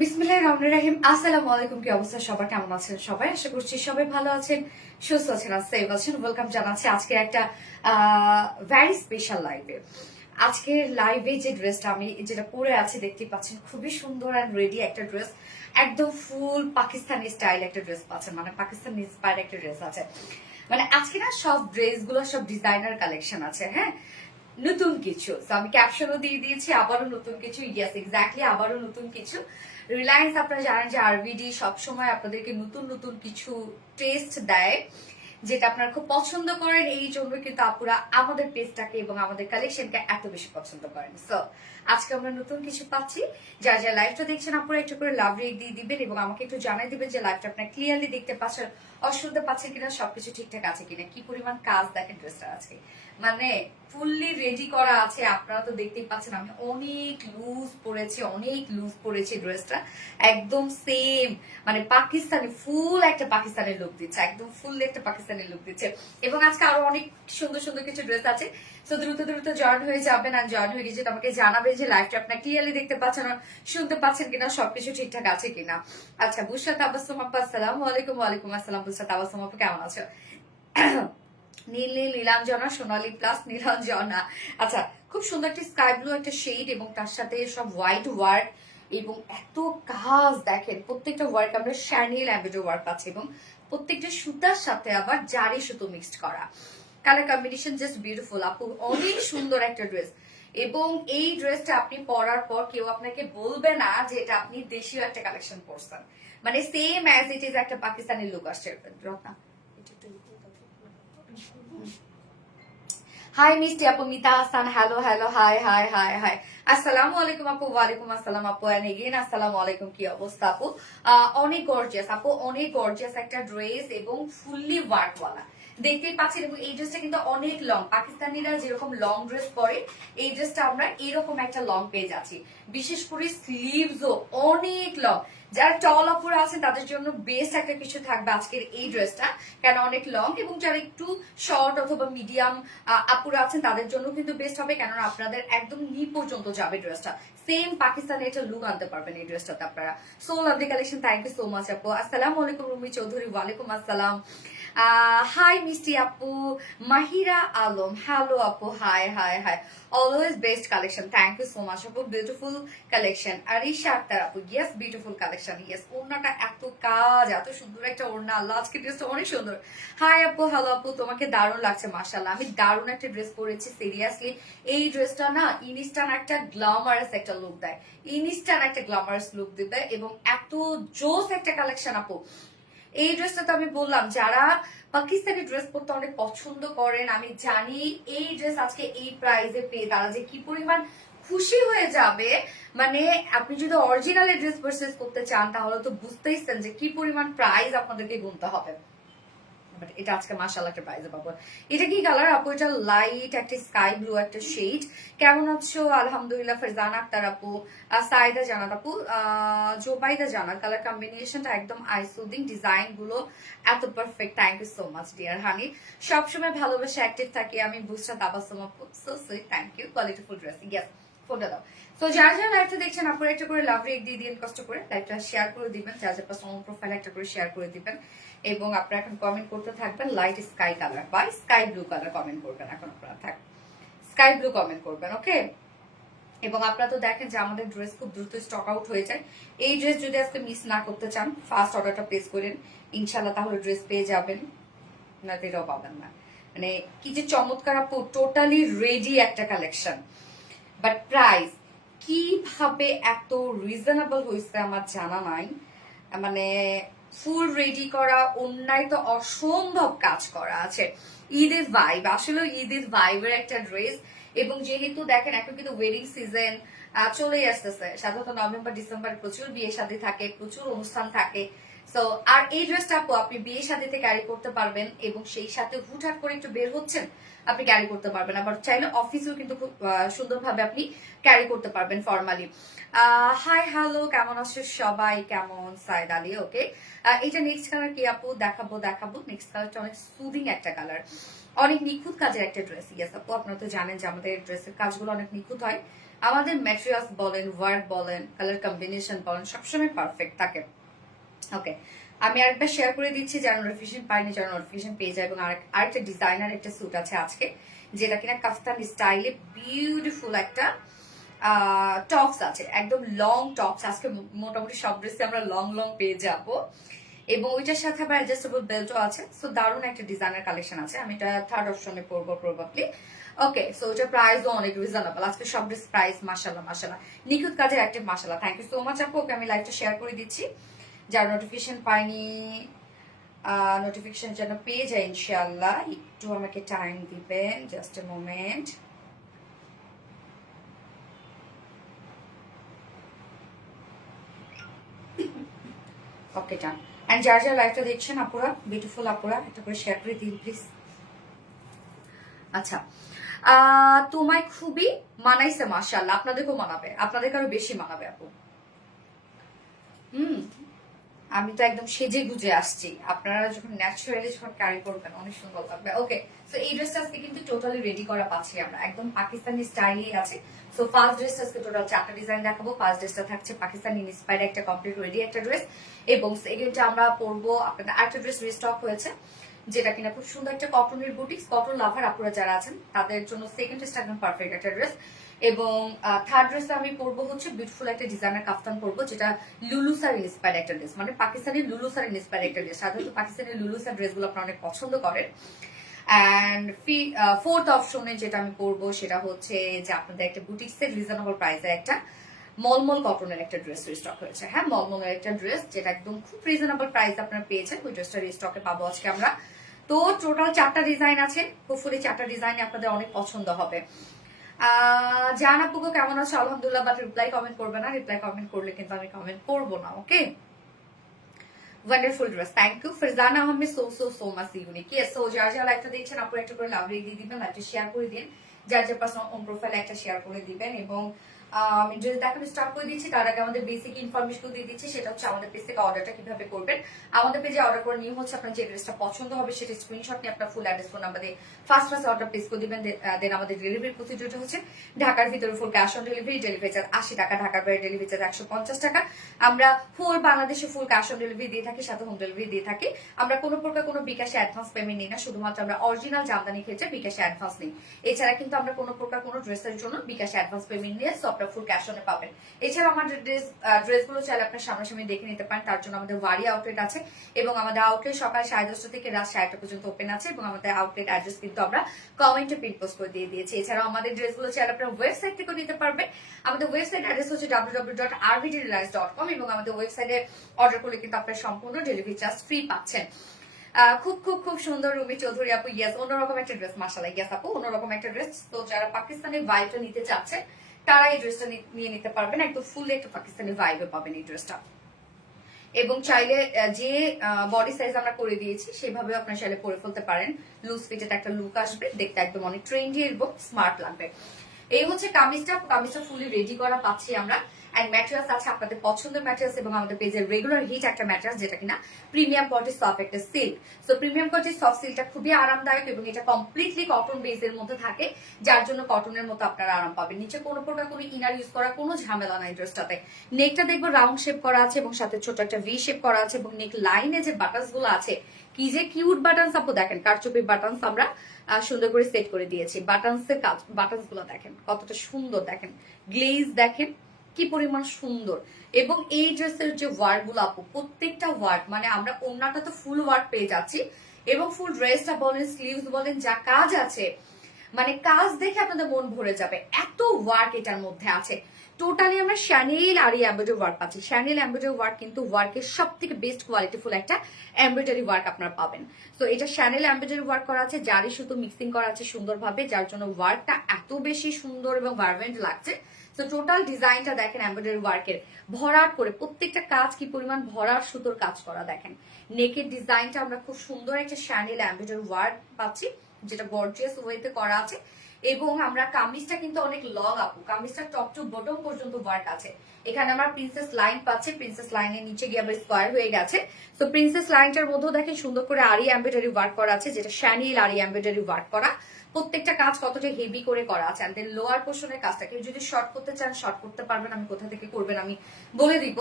বিসমিল্লাহির রহমানির রহিম। আসসালামু আলাইকুম। কি অবস্থা সবার, কেমন আছেন সবাই? আশা করছি সবাই ভালো আছেন, সুস্থ আছেন আর সেফ আছেন। ওয়েলকাম জানাচ্ছি আজকে একটা ভেরি স্পেশাল লাইভে। আজকের লাইভে যে ড্রেসটা আমি যেটা পরে আছি দেখতে পাচ্ছেন, খুবই সুন্দর অ্যান্ড রেডি একটা ড্রেস, একদম ফুল পাকিস্তানি স্টাইল একটা ড্রেস পাচ্ছেন, মানে পাকিস্তান ইন্সপায়ার্ড একটা ড্রেস আছে। মানে আজকে না সব ড্রেসগুলো সব ডিজাইনার কালেকশন আছে, হ্যাঁ, নতুন কিছু। আমি ক্যাপশনও দিয়ে দিয়েছি, আবারও নতুন কিছু। ইয়েস, এক্স্যাক্টলি, আবারও নতুন কিছু। রিলায়েন্স আপনারা জানেন যে আরভিডি সবসময় আপনাদেরকে নতুন নতুন কিছু টেস্ট দেয়, যেটা আপনারা খুব পছন্দ করেন। এই জন্য কিন্তু আপুরা আমাদের পেজটাকে এবং আমাদের কালেকশনকে এত বেশি পছন্দ করেন। সো আজকে আমরা নতুন কিছু পাচ্ছি। যা যা লাইভটা দেখছেন আপুরা একটু করে লাভ রেট দিয়ে দিবেন এবং আমাকে একটু জানাই দিবেন যে লাইভটা আপনারা ক্লিয়ারলি দেখতে পাচ্ছেন, অসুবিধা পাচ্ছেন কিনা, সবকিছু ঠিকঠাক আছে কিনা, কি পরিমাণ কাজ দেখেন ড্রেসটা আছে, মানে ফুললি রেডি করা আছে। আপনারা তো দেখতেই পাচ্ছেন আমি অনেক লুজ পরেছি ড্রেসটা, একদম সেম মানে পাকিস্তানি, ফুল একটা পাকিস্তানি লুক দিচ্ছে, একদম ফুল একটা পাকিস্তানি লুক দিচ্ছে। এবং আজকে আরো অনেক সুন্দর সুন্দর কিছু ড্রেস আছে। সো দ্রুত দ্রুত জয়েন হয়ে যাবেন, আর জয়েন হয়ে গেছে আমাকে জানাবেন যে লাইভটা আপনারা ক্লিয়ারলি দেখতে পাচ্ছেন, শুনতে পাচ্ছেন কিনা, সবকিছু ঠিকঠাক আছে কিনা। আচ্ছা, বুশরা তাবাসসুম আপা, আসসালামু আলাইকুম। ওয়ালাইকুম আসসালাম। বুশরা তাবাসসুম আপা, কেমন আছো? নীল নীল নীলাঞ্জনা, সোনালী প্লাস নীলাঞ্জনা। আচ্ছা, খুব সুন্দর একটা স্কাই ব্লু একটা শেড এবং তার সাথে সব হোয়াইট ওয়ার্ক এবং এত কাজ দেখেন। প্রত্যেকটা ওয়ার্ক আমরা শ্যানিল এমব্রয়ডারি ওয়ার্ক আছে এবং প্রত্যেকটা সুতার সাথে আবার জারি সুতো মিক্সড করা। কালার কম্বিনেশন জাস্ট বিউটিফুল আপু, অনেক সুন্দর একটা ড্রেস। এবং এই ড্রেসটা আপনি পরার পর কেউ আপনাকে বলবে না যে এটা আপনি দেশীয় একটা কালেকশন পরছেন, মানে সেম অ্যাজ ইট ইজ একটা পাকিস্তানি লুক আসছে। হাই মিষ্টি আপু, Mita Hasan, hello hello, high hi hi high, আসসালামু আলাইকুম আপু। ওয়ালাইকুম আসসালাম আপু, এন্ড এগেইন আসসালামু আলাইকুম। কি অবস্থা আপু? অনেক গর্জিয়াস আপু, অনেক গর্জিয়াস একটা ড্রেস এবং ফুললি ওয়ার্কওয়ালা দেখতেই পাচ্ছেন। এবং এই ড্রেসটা কিন্তু অনেক লং, পাকিস্তানিরা যেরকম লং ড্রেস পরে এই ড্রেসটা আমরা এরকম একটা লং পেয়ে যাচ্ছি। বিশেষ করে স্লিভসও অনেক লং। যারা টল আপুরা আছেন তাদের জন্য বেস্ট একটা কিছু থাকবে আজকের এই ড্রেসটা, কেন অনেক লং। এবং যারা একটু শর্ট অথবা মিডিয়াম আপুরা আছেন তাদের জন্য কিন্তু বেস্ট হবে, কেননা আপনাদের একদম নি পর্যন্ত যাবে ড্রেসটা। সেম পাকিস্তানি একটা লুক আনতে পারবেন এই ড্রেসটাতে আপনারা। So lovely collection, thank you so much আপু। আসসালামু আলাইকুম রুমি চৌধুরী, ওয়ালাইকুম আসসালাম। হাই মিষ্টি আপু, মাহিরা আলম, হ্যালো আপু, hi hi hi, always best collection, thank you so much আপু, বিউটিফুল কালেকশন। আরিশা আক্তার আপু, ইয়েস বিউটিফুল কালেকশন, ইয়েস। ওড়নাটা এত কাজ, এত সুন্দর একটা ওড়না, আল্লাহ আজকে ড্রেসটা অনেক সুন্দর। হাই আপু, হ্যালো আপু, তোমাকে দারুণ লাগছে মাশাআল্লাহ। আমি দারুণ একটা ড্রেস পরেছি, সিরিয়াসলি এই ড্রেসটা না ইনস্ট্যান্ট একটা গ্ল্যামারাস একটা লুক দেয়, ইনস্ট্যান্ট একটা গ্ল্যামারাস লুক দিবে এবং এত জোস একটা কালেকশন আপু। এই ড্রেসটা তো আমি বললাম, যারা পাকিস্তানি ড্রেস পরতে অনেক পছন্দ করেন, আমি জানি এই ড্রেস আজকে এই প্রাইসে পেয়ে তারা যে কি পরিমাণ খুশি হয়ে যাবে। মানে আপনি যদি অরিজিনাল ড্রেস পারচেজ করতে চান তাহলে তো বুঝতেইছেন যে কি পরিমাণ প্রাইস আপনাদেরকে গুনতে হবে। বাট এটা আজকে মাশাআল্লাহ একটা প্রাইজে পাবো। এটা কি কালার আপু? এটা লাইট একটা স্কাই ব্লু একটা শেড। কেমন আছো? আলহামদুলিল্লাহ। ফারজানা আক্তার আপু, সাইদা জানাত আপু, জোবাইদা জানাত। কালার কম্বিনেশনটা একদম আই সুদিং, ডিজাইন গুলো এত perfect. Thank you so much dear honey. সবসময় ভালোবাসা অ্যাক্টিভ থাকি আমি। বুসরা তাবাসসুম আপু, so sweet, thank you. Qualityful dressing, yes. ফোনটা দাও। তো যারা যারা লাইভটা দেখছেন আপনারা একটা করে লাভ রেট দিয়ে দিন, কষ্ট করে লাইভটা শেয়ার করে দিবেন। যার যার পাশে আমার প্রোফাইল একটা করে শেয়ার করে দিবেন এবং আপনারা এখন কমেন্ট করতে থাকবেন লাইট স্কাই কালার বা স্কাই ব্লু কালার কমেন্ট করবেন। এখন আপনারা থাক স্কাই ব্লু কমেন্ট করবেন, ওকে। এবং আপনারা তো দেখেন যে আমাদের ড্রেস খুব দ্রুত স্টক আউট হয়ে যায়। এই ড্রেস যদি আজকে মিস না করতে চান, ফার্স্ট অর্ডারটা প্লেস করেন, ইনশাল্লাহ তাহলে ড্রেস পেয়ে যাবেন, না এটাও পাবেন না। মানে কি যে চমৎকার আপু, টোটালি রেডি একটা কালেকশন, বাট প্রাইস কিভাবে এত রিজনেবল হয়েছে আমার জানা নাই। মানে ফুল রেডি করা, অন্যায় তো অসম্ভব কাজ করা আছে। ঈদের ভাইব, আসলে ঈদের ভাইবের একটা ড্রেস। এবং যেহেতু দেখেন এখন কিন্তু ওয়েডিং সিজন চলেই আসতেছে, সাধারণত নভেম্বর ডিসেম্বর প্রচুর বিয়ে শাদী থাকে, প্রচুর অনুষ্ঠান থাকে। সো আর এই ড্রেসটা আপনি বিয়ে শাদীতে ক্যারি করতে পারবেন এবং সেই সাথে হুটহাট করে একটু বের হচ্ছেন, আপনি ক্যারি করতে পারবেন। আবার চাইলে অফিসেও কিন্তু খুব সুন্দরভাবে আপনি ক্যারি করতে পারবেন ফর্মালি। হাই হ্যালো, কেমন আছো সবাই? কেমন সাইদ আলী, ওকে। এটা নেক্সট কালার কি আপু? দেখাবো। নেক্সট কালারটা অনেক সুদিং একটা কালার, অনেক নিখুঁত কাজের একটা ড্রেস। ইয়েস আপু, আপনারা তো জানেন যে আমাদের ড্রেসের কাজগুলো অনেক নিখুঁত হয়। আমাদের ম্যাটেরিয়ালস বলেন, ওয়ার্ক বলেন, কালার কম্বিনেশন বলেন, সবসময় পারফেক্ট থাকে। ওকে, আমি আরেকবার শেয়ার করে দিচ্ছি যারা নোটিফিকেশন পাইনি, যারা নোটিফিকেশন পেয়ে যায়। এবং আরেকটা ডিজাইনার একটা স্যুট আছে আজকে, যেটা কিনা কাফতান স্টাইলে বিউটিফুল একটা টপস আছে, একদম লং টপস। আজকে মোটামুটি সব ড্রেসে আমরা লং লং পেয়ে যাব এবং ওইটার সাথে আবার অ্যাডজাস্টেবল বেল্টও আছে। সো দারুণ একটা ডিজাইনার কালেকশন আছে। আমি এটা থার্ড অপশনে পরবো প্রবাবলি। ওকে, সো ওটার প্রাইসও অনেক রিজনেবল। আজকে সব ড্রেস প্রাইস মাশাআল্লাহ নিখুঁত কাজের অ্যাক্টিভ মাশাআল্লাহ। থ্যাংক ইউ সো মাচ আপু। ওকে, আমি লাইভটা শেয়ার করে দিচ্ছি, যারা নোটিফিকেশন পাইনি নোটিফিকেশন যেন পেয়ে যায় ইনশাআল্লাহ। একটু আমাকে টাইম দিবেন, just a moment. Okay done. And যারা যারা লাইভটা দেখছেন আপুরা, বিউটিফুল আপুরা, একটা করে শেয়ার করে দিন প্লিজ। আচ্ছা, তোমায় খুবই মানাইছে মাশাআল্লাহ। আপনাদেরকেও মানাবে, আপনাদেরকে আরো বেশি মানাবে আপু। আমি তো একদম সেজে গুজে আসছি, আপনারা যখন ন্যাচারালি যখন ক্যারি করবেন অনেক সুন্দর লাগবে। ওকে, সো এই ড্রেসটা আজকে কিন্তু টোটালি রেডি করা পাচ্ছি আমরা, একদম পাকিস্তানি স্টাইলই আছে। সো ফার্স্ট ড্রেসটা আজকে টোটাল 4টা ডিজাইন দেখাবো। ফার্স্ট ড্রেসটা থাকছে পাকিস্তানি ইন্সপায়ার্ড একটা কমপ্লিট রেডি একটা ড্রেস, এবং সেকেন্ডটা আমরা পরবো আপনাদের আরেকটা ড্রেস রিস্টক হয়েছে, যেটা কিনা খুব সুন্দর একটা কটনের বুটিক্স। কটন লাভার আপুরা যারা আছেন তাদের জন্য সেকেন্ড ড্রেসটা একদম পারফেক্ট একটা ড্রেস। এবং থার্ড ড্রেসটা আমি পরবো হচ্ছে বিউটিফুল একটা ডিজাইনার কাফতান পরবো, যেটা লুলুসার ইন্সপায়ার্ড একটা ড্রেস, মানে পাকিস্তানি লুলুসার ইন্সপায়ার্ড একটা ড্রেস। সাধারণত পাকিস্তানি লুলুসার ড্রেসগুলো আপনারা অনেক পছন্দ করেন। অ্যান্ড ফোর্থ অপশনে যেটা আমি পরবো সেটা হচ্ছে যে আপনাদের একটা বুটিক্সের রিজনেবল প্রাইসে একটা মলমল কটনের একটা ড্রেস রিস্টক হয়েছে। হ্যাঁ, মলমলের একটা ড্রেস যেটা একদম খুব রিজনেবল প্রাইস আপনারা পেয়েছেন, ওই ড্রেসটা রিস্টকে পাবো আজকে আমরা। তো টোটাল 4টা ডিজাইন আছে, হোপফুলি 4টা ডিজাইন আপনাদের অনেক পছন্দ হবে। জান আপুকে কেমন আছো? আলহামদুলিল্লাহ, বাট রিপ্লাই কমেন্ট করবে না, রিপ্লাই কমেন্ট করলে কিন্তু আমি কমেন্ট করবো না, okay. Wonderful dress, thank you Farzana Ahmed, so much unique. Yes, so যারা যারা লাইভটা দেখছেন আপনারা একটা করে লাভ দিয়ে দিবেন, লাইভটা শেয়ার করে দিন, যার যার পার্সোনাল অন প্রোফাইলে একটা শেয়ার করে দিবেন। এবং আমি ড্রেস দেখানো স্টার্ট করে দিচ্ছি, তার আগে আমাদের বেসিক ইনফরমেশন দিয়ে দিচ্ছি, সেটা হচ্ছে আমাদের পেজ থেকে অর্ডারটা কিভাবে করবেন। আমাদের পেজে অর্ডার করার নিয়ম হচ্ছে আপনার যে ড্রেসটা পছন্দ হবে সেটা স্ক্রিনশট নিয়ে আপনার ফুল অ্যাড্রেস ফোন নাম্বার দিয়ে ফার্স্ট অর্ডার প্লেস করে দিবেন। দেন আমাদের ডেলিভারি প্রসিডিউরটা হচ্ছে ঢাকার ভিতরে full cash on delivery, delivery charge 80 টাকা, ঢাকার বাইরে ডেলিভারি চার্জ 150 টাকা। আমরা ফুল বাংলাদেশে ফুল ক্যাশ অন ডেলিভারি দিয়ে থাকি, সাথে হোম ডেলিভারি দিয়ে থাকি। আমরা কোনো প্রকার কোনো বিকাশে অ্যাডভান্স পেমেন্ট নিই না, শুধুমাত্র আমরা অরিজিনাল জামদানি ক্ষেত্রে বিকাশে অ্যাডভান্স নিই। এছাড়া কিন্তু আমরা কোনো প্রকার কোনো ড্রেসের জন্য বিকাশে অ্যাডভান্স পেমেন্ট নিয়ে সো আপনারা ফুল ক্যাশ অনে পাবেন। এছাড়া আমাদের ড্রেসগুলো চাইলে আপনার সামনাসামনি দেখে নিতে পারেন, তার জন্য আমাদের ওয়ারি আউটলেট আছে এবং আমাদের আউটলেট সকাল 10:30 থেকে রাত 10:30 পর্যন্ত ওপেন আছে। এবং আমাদের আউটলেট অ্যাড্রেস কিন্তু আমরা কমেন্টে পিন পোস্ট করে দিয়ে দিয়েছি। এছাড়াও আমাদের ড্রেসগুলো চাইলে আপনারা ওয়েবসাইট থেকে নিতে পারবেন। আমাদের ওয়েবসাইট অ্যাড্রেস হচ্ছে www.rvdreliance.com এবং আমাদের ওয়েবসাইটে অর্ডার করলে কিন্তু আপনার সম্পূর্ণ ডেলিভারি চার্জ ফ্রি পাচ্ছেন। খুব খুব খুব সুন্দর রুমি চৌধুরী আপু, ইয়েস, অন্যরকম একটা ড্রেস মাশাআল্লাহ। ইয়েস আপু, অন্যরকম একটা ড্রেস। তো যারা পাকিস্তানি ভাইবটা নিতে চাচ্ছেন তারা এই ড্রেসটা নিয়ে নিতে পারবেন, একদম ফুল একটা পাকিস্তানি ভাইবে পাবেন এই ড্রেসটা। এবং চাইলে যে বডি সাইজ আমরা করে দিয়েছি সেভাবে আপনারা চাইলে পরে ফেলতে পারেন। লুজ ফিটেড একটা লুক আসবে, দেখতে একদম অনেক ট্রেন্ডি এবং স্মার্ট লাগবে। এই হচ্ছে কামিজটা ফুলি রেডি করা পাচ্ছি আমরা। এন্ড ম্যাটেরিয়ালস আছে আপনাদের পছন্দের ম্যাটেরিয়ালস এবং আমাদের পেজের রেগুলার হিট একটা ম্যাটেরিয়ালস, যেটা কিনা প্রিমিয়াম কোয়ালিটি সফট একটা silk. So premium quality soft সিল্কটা খুবই আরামদায়ক এবং এটা কমপ্লিটলি কটন বেসের মধ্যে থাকে, যার জন্য কটনের মতো আপনারা আরাম পাবেন। নিচে কোনো প্রকার কোনো ইনার ইউজ করা কোনো ঝামেলা নাই ড্রেসটাতে। নেকটা দেখবো রাউন্ড শেপ করা আছে এবং সাথে ছোট একটা ভি শেপ করা আছে এবং নেক লাইনে যে বাটনস গুলো আছে, কি যে কিউট বাটনস আপু, দেখেন কারচুপি বাটনস আমরা সুন্দর করে সেট করে দিয়েছি। বাটনসের কাজ, বাটনস গুলো দেখেন কতটা সুন্দর, দেখেন গ্লেজ দেখেন কি পরিমাণ সুন্দর। এবং এই ড্রেসের যে ওয়ার্ক গুলো আপু, প্রত্যেকটা ওয়ার্ক মানে আমরা ওড়নাটা তো ফুল ওয়ার্ক পেয়ে যাচ্ছি এবং ফুল ড্রেসটা বলেন, স্লিভস বলেন, যা কাজ আছে মানে কাজ দেখে আপনাদের মন ভরে যাবে, এত ওয়ার্ক এটার মধ্যে আছে। টোটালি আমরা শ্যানেল আর এমব্রয়ডারি ওয়ার্ক পাচ্ছি। শ্যানেল এমব্রয়ডারি ওয়ার্ক কিন্তু ওয়ার্কের সব থেকে বেস্ট কোয়ালিটিফুল একটা এমব্রয়ডারি ওয়ার্ক আপনারা পাবেন। তো এটা শ্যানেল এমব্রয়ডারি ওয়ার্ক করা আছে, জারি সুতো মিক্সিং করা আছে সুন্দরভাবে, যার জন্য ওয়ার্কটা এত বেশি সুন্দর এবং ভাইব্রেন্ট লাগছে। তো টোটাল ডিজাইনটা দেখেন এমব্রয়ডারি ওয়ার্কের ভরাট করে, প্রত্যেকটা কাজ কি পরিমাণ ভরাট সুতোর কাজ করা দেখেন। নেকের ডিজাইনটা আমরা খুব সুন্দর একটা শ্যানেল এমব্রয়ডারি ওয়ার্ক পাচ্ছি, যেটা গর্জিয়াস ওয়েতে করা আছে। এবং আমরা কামিজটা কিন্তু অনেক লং আপু, কামিজটা টপ টু বটম পর্যন্ত ওয়ার্ক আছে। এখানে আমরা প্রিন্সেস লাইন পাচ্ছি, প্রিন্সেস লাইনের নিচে গিয়ে আবার স্কোয়ার হয়ে গেছে। তো প্রিন্সেস লাইনটার মধ্যেও দেখেন সুন্দর করে আরি এমব্রয়ডারি ওয়ার্ক করা আছে, যেটা শ্যানেল আরি এমব্রয়ডারি ওয়ার্ক করা। প্রত্যেকটা কাজ কতটা হেভি করে করা আছে। আর লোয়ার পোর্শনের কাজটা কেউ যদি শর্ট করতে চান শর্ট করতে পারবেন, আমি কোথা থেকে করবেন আমি বলে দিব।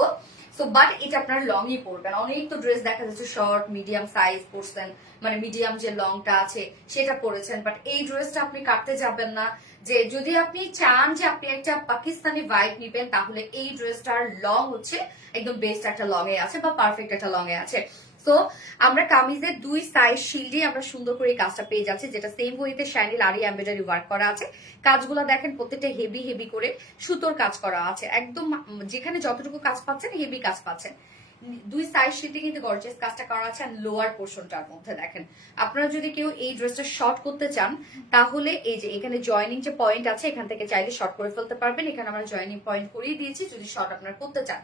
সো বাট এটা আপনার লংই পরবেন। অনেক তো ড্রেস দেখা যাচ্ছে শর্ট মিডিয়াম সাইজ পরছেন, মানে মিডিয়াম যে লংটা আছে সেটা পরেছেন, বাট এই ড্রেসটা আপনি কাটতে যাবেন না। যে যদি আপনি চান যে আপনি একটা পাকিস্তানি ভাইব নিবেন, তাহলে এই ড্রেসটার লং হচ্ছে একদম বেস্ট একটা লং এ আছে বা পারফেক্ট একটা লং এ আছে। সো আমরা কামিজের দুই সাইড শিল্ডে আমরা সুন্দর করে কাজটা পেয়ে যাচ্ছি, যেটা সেম ওয়েতে শ্যান্ডেল আরি এমব্রয়ডারি ওয়ার্ক করা আছে। কাজগুলো দেখেন প্রত্যেকটা হেভি হেভি করে সুতোর কাজ করা আছে, একদম যেখানে যতটুকু কাজ পাচ্ছেন হেভি কাজ পাচ্ছেন। দুই সাইড শিল্ডে কিন্তু গর্জিয়াস কাজটা করা আছে। আর লোয়ার পোর্শনটার মধ্যে দেখেন, আপনারা যদি কেউ এই ড্রেসটা শর্ট করতে চান, তাহলে এই যে এখানে জয়েনিং যে পয়েন্ট আছে, এখান থেকে চাইলে শর্ট করে ফেলতে পারবেন। এখানে আমরা জয়েনিং পয়েন্ট করিয়ে দিয়েছি, যদি শর্ট আপনারা করতে চান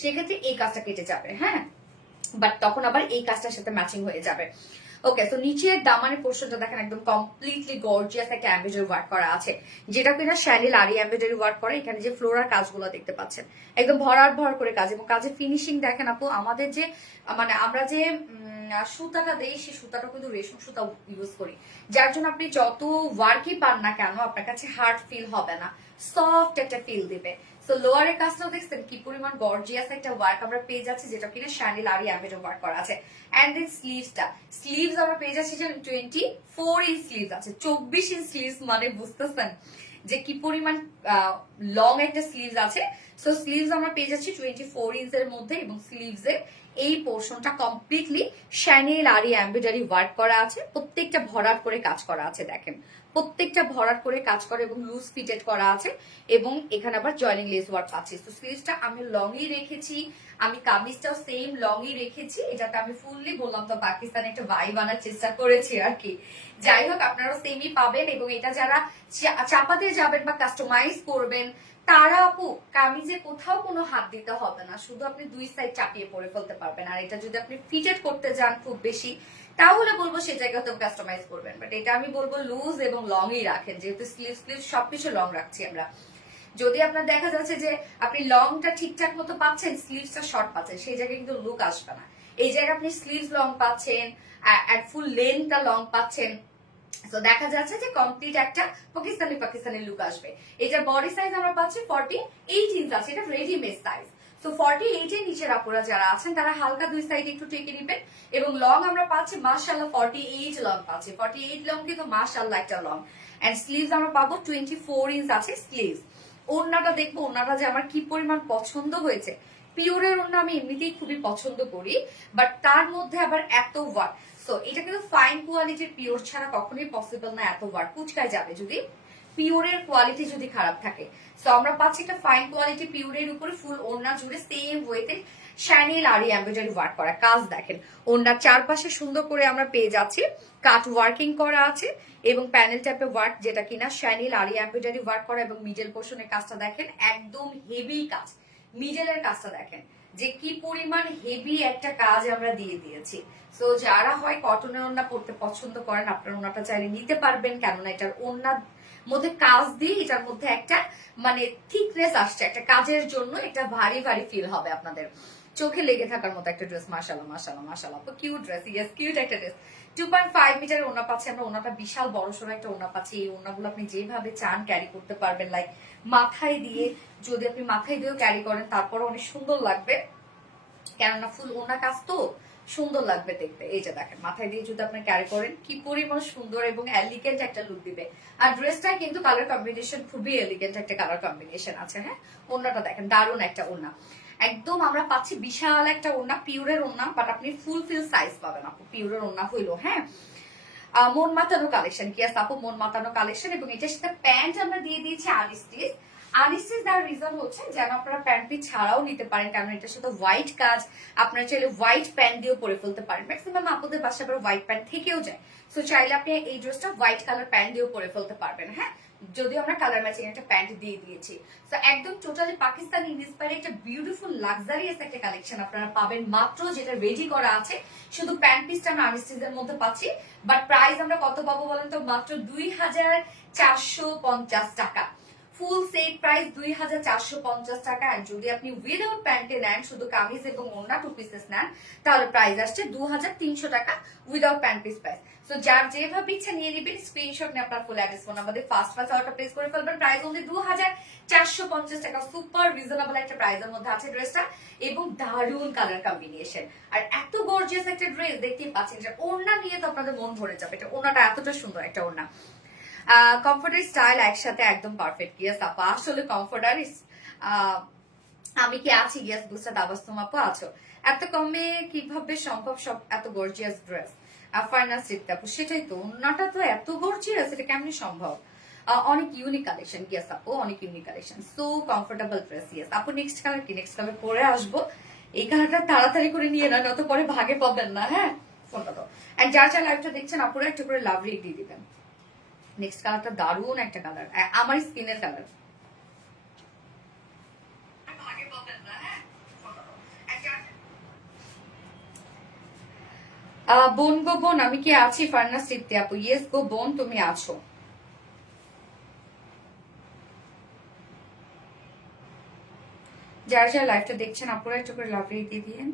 সেক্ষেত্রে এই কাজটা কেটে যাবে, হ্যাঁ, বাট তখন আবার এই কাজটার সাথে ম্যাচিং হয়ে যাবে। ওকে, তো নিচের দামানের পোর্শনটা দেখেন একদম কমপ্লিটলি গর্জিয়াস একটা এমব্রয়ডারি ওয়ার্ক করা আছে, যেটা কিনা শ্যানেল আরি এমব্রয়ডারি ওয়ার্ক করা। এখানে যে ফ্লোরার কাজগুলো দেখতে পাচ্ছেন একদম ভরাট ভর করে কাজ, এবং কাজের ফিনিশিং দেখেন আপু। আমাদের যে মানে আমরা যে সুতাটা দেই, সেই সুতাটা কিন্তু রেশম সুতা ইউজ করি, যার জন্য আপনি যত ওয়ার্কই পান না কেন আপনার কাছে হার্ড ফিল হবে না, সফট একটা ফিল দিবে। সো লোয়ারের কাজটাও দেখছেন কি পরিমাণ গর্জিয়াস একটা ওয়ার্ক আমরা পেয়ে যাচ্ছি, যেটা কিনা শ্যানেল আরি এমব্রয়ডারি ওয়ার্ক করা আছে। এন্ড দেন স্লিভস আমরা পেয়ে যাচ্ছি যে 24 ইঞ্চ স্লিভস আছে। 24 ইঞ্চ স্লিভস মানে বুঝতেছেন যে কি পরিমাণ লং একটা স্লিভস আছে। সো স্লিভস আমরা পেয়ে যাচ্ছি 24 ইঞ্চের মধ্যে, এবং স্লিভস এর এই পোর্শনটা কমপ্লিটলি শ্যানেল আরি এমব্রয়ডারি ওয়ার্ক করা আছে। প্রত্যেকটা ভরাট করে কাজ করা আছে, দেখেন প্রত্যেকটা ভরাট করে কাজ করা এবং লুজ ফিটেড করা আছে। এবং এখানে আবার জয়েনিং লেস ওয়ার্ক আছে। তো স্লিভসটা আমি লংই রেখেছি, আমি কামিজটাও সেম লংই রেখেছি, এটাতে আমি ফুললি বললাম তো পাকিস্তানে একটা ভাইব আনার চেষ্টা করেছি আর কি। যাই হোক, আপনারাও সেমই পাবেন। এবং এটা যারা চাপাতে যাবেন বা কাস্টমাইজ করবেন, তারা আপু কামিজে কোথাও কোনো হাত দিতে হবে না, শুধু আপনি দুই সাইড চাপিয়ে পরে ফেলতে পারবেন। আর এটা যদি আপনি ফিটেড করতে যান খুব বেশি, তাহলে বলবো সে জায়গাতেও কাস্টমাইজ করবেন, বাট এটা আমি বলবো লুজ এবং লংই রাখেন, যেহেতু স্লিভ সবকিছু লং রাখছি আমরা। যদি আপনার দেখা যাচ্ছে যে আপনি লংটা ঠিকঠাক মতো পাচ্ছেন, স্লিভসটা শর্ট পাচ্ছেন, সেই জায়গায় কিন্তু লুক আসবে না। এই জায়গায় আপনি স্লিভস লং পাচ্ছেন, ফুল লেন্থটা লং পাচ্ছেন, তো দেখা যাচ্ছে যে কমপ্লিট একটা পাকিস্তানি লুক আসবে। এটার বডি সাইজ আমরা পাচ্ছি 48 ইঞ্চ আছে, এটা রেডিমেড সাইজ। তো 48 এর নিচের আপুরা যারা আছেন তারা হালকা দুই সাইড একটু টেকে নিবেন। এবং লং আমরা পাচ্ছি মাশাআল্লাহ 48 লং পাচ্ছি, 48 লং কিন্তু মাশাআল্লাহ একটা লং। এন্ড স্লিভস আমরা পাবো 24 ইঞ্চ আছে স্লিভস। ওড়নাটা দেখবো, ওড়নাটা যে আমার কি পরিমাণ পছন্দ হয়েছে। পিওরের ওড়না আমি এমনিতেই খুবই পছন্দ করি, বাট তার মধ্যে আবার এত ওয়ার্ক। সো এটা কিন্তু ফাইন কোয়ালিটির পিওর ছাড়া কখনোই পসিবল না, এত ওয়ার্ক কুচকায় যাবে যদি পিওরের কোয়ালিটি যদি খারাপ থাকে। সো আমরা পাচ্ছি একটা ফাইন কোয়ালিটি পিওরের উপরে ফুল ওড়না জুড়ে সেম ওয়েতে শ্যানেল আরি এমব্রয়ডারি ওয়ার্ক করা কাজ দেখেন। ওড়নার চারপাশে সুন্দর করে আমরা পেয়ে যাচ্ছি কাট ওয়ার্কিং করা আছে এবং প্যানেল টাইপের ওয়ার্ক, যেটা কিনা শ্যানেল আরি এমব্রয়ডারি ওয়ার্ক করা। এবং মিডল পোর্শনের কাজটা দেখেন একদম হেভি কাজ, মিডলের কাজটা দেখেন যে কি পরিমাণ হেভি একটা কাজ আমরা দিয়ে দিয়েছি। সো যারা হয় কটনের ওড়না পরতে পছন্দ করেন, আপনার ওড়নাটা চাইলে নিতে পারবেন, কেননা এটার ওড়নার মধ্যে কাজ দিয়ে এটার মধ্যে একটা মানে থিকনেস আসছে, একটা কাজের জন্য এটা ভারী ভারী ফিল হবে আপনাদের, চোখে লেগে থাকার মতো একটা ড্রেস। মাশাআল্লাহ মাশাআল্লাহ মাশাআল্লাহ, কিউট ড্রেস, ইয়েস কিউট একটা ড্রেস। 2.5 মিটারের ওড়না পাচ্ছি আমরা, ওড়নাটা বিশাল বড় সড়ো একটা ওড়না পাচ্ছি। এই ওড়নাগুলো আপনি যেভাবে চান ক্যারি করতে পারবেন, লাইক মাথায় দিয়ে, যদি আপনি মাথায় দিয়েও ক্যারি করেন তারপরে অনেক সুন্দর লাগবে, কেননা ফুল ওড়না কাজ তো সুন্দর লাগবে দেখতে। এই যে দেখেন, মাথায় দিয়ে যদি আপনি ক্যারি করেন কি পরিমাণ সুন্দর এবং এলিগেন্ট একটা লুক দিবে। আর ড্রেসটা কিন্তু কালার কম্বিনেশন খুবই এলিগেন্ট একটা কালার কম্বিনেশন আছে। হ্যাঁ, ওড়নাটা দেখেন, দারুণ একটা ওড়না, একদম আমরা পাচ্ছি বিশাল একটা ওড়না, পিওরের ওড়না, বাট আপনি ফুল ফিল সাইজ পাবেন আপু, পিওরের ওড়না হইলো। হ্যাঁ, মন মাতানো কালেকশন, কি আছে আপু, মন মাতানো কালেকশন। এবং এটার সাথে প্যান্ট আমরা দিয়ে দিয়েছি আনস্টিচ। আনস্টিচ দেওয়ার রিজন হচ্ছে যেন আপনারা প্যান্ট পিস ছাড়াও নিতে পারেন, কারণ এটার সাথে হোয়াইট কাজ, আপনারা চাইলে হোয়াইট প্যান্ট দিয়েও পরে ফেলতে পারেন। ম্যাক্সিমাম আপুদের বাসায় আবার হোয়াইট প্যান্ট থেকেও যায়, সো চাইলে আপনি এই ড্রেসটা হোয়াইট কালার প্যান্ট দিয়েও পরে ফেলতে পারবেন। হ্যাঁ, যদিও আমরা কালার ম্যাচিং একটা প্যান্ট দিয়ে দিয়েছি। তো একদম টোটালি পাকিস্তানি ইন্সপায়ার একটা বিউটিফুল লাক্সারিয়াস একটা কালেকশন আপনারা পাবেন মাত্র, যেটা রেডি করা আছে। শুধু প্যান্ট পিসটা আমরা আনস্টিচের মধ্যে পাচ্ছি, বাট প্রাইস আমরা কত পাবো বলেন তো, মাত্র 2450 টাকা। ফুল সেট প্রাইস 2450 টাকা। আর যদি আপনি উইদাউট প্যান্টে নেন, শুধু কামিজ এবং ওড়না 2 পিসেস নেন, তাহলে প্রাইস আসছে 2300 টাকা without pant piece price. So যার যেভাবে ইচ্ছা নিয়ে নেবেন, স্ক্রিনশট নিয়ে আপনার ফুল অ্যাড্রেস ফোন আমাদের ফার্স্ট অর্ডার প্লেস করে ফেলবেন। প্রাইস অনলি 2450 টাকা। সুপার রিজনেবল একটা প্রাইসের মধ্যে আছে ড্রেসটা, এবং দারুণ কালার কম্বিনেশন। আর এত গর্জিয়াস একটা ড্রেস, দেখতেই পাচ্ছেন যে ওড়না নিয়ে তো আপনাদের মন ভরে যাবে। এটা ওড়নাটা এতটা সুন্দর একটা ওড়না, কমফোর্টার স্টাইল একসাথে একদম পারফেক্ট। ইয়েস আপা, আসলে কমফোর্টার আমি কি আছি? ইয়েস বুঝতে তাবাস্তম আপু আছো। এত কমে কিভাবে সম্ভব সব এত গর্জিয়াস ড্রেস? ফাইনাল সিট আপু, সেটাই তো, ওড়নাটা তো এত গর্জিয়াস, এটা কেমনি সম্ভব? অনেক ইউনিক কালেকশন। ইয়েস আপু, অনেক unique collection, so comfortable dress. Yes আপু, নেক্সট কালার কি? নেক্সট কালার পরে আসবো, এই কালারটা তাড়াতাড়ি করে নিয়ে নেন, অত পরে ভাগে পাবেন না। হ্যাঁ, ফোনটা তো। এন্ড যার যার লাইভটা দেখছেন আপুরা একটু করে লাভ রেট দিয়ে দিবেন। নেক্সট কালারটা দারুণ একটা কালার, আমার স্কিনের কালার। বোন গো বোন, আমি কি আছি? ফারনা সিদ্ধি আপু, ইয়েস গো বোন, তুমি আছো। যারা যারা লাইভটা দেখছেন আপুরা একটু করে লাভ রেট দিয়ে দিয়েন।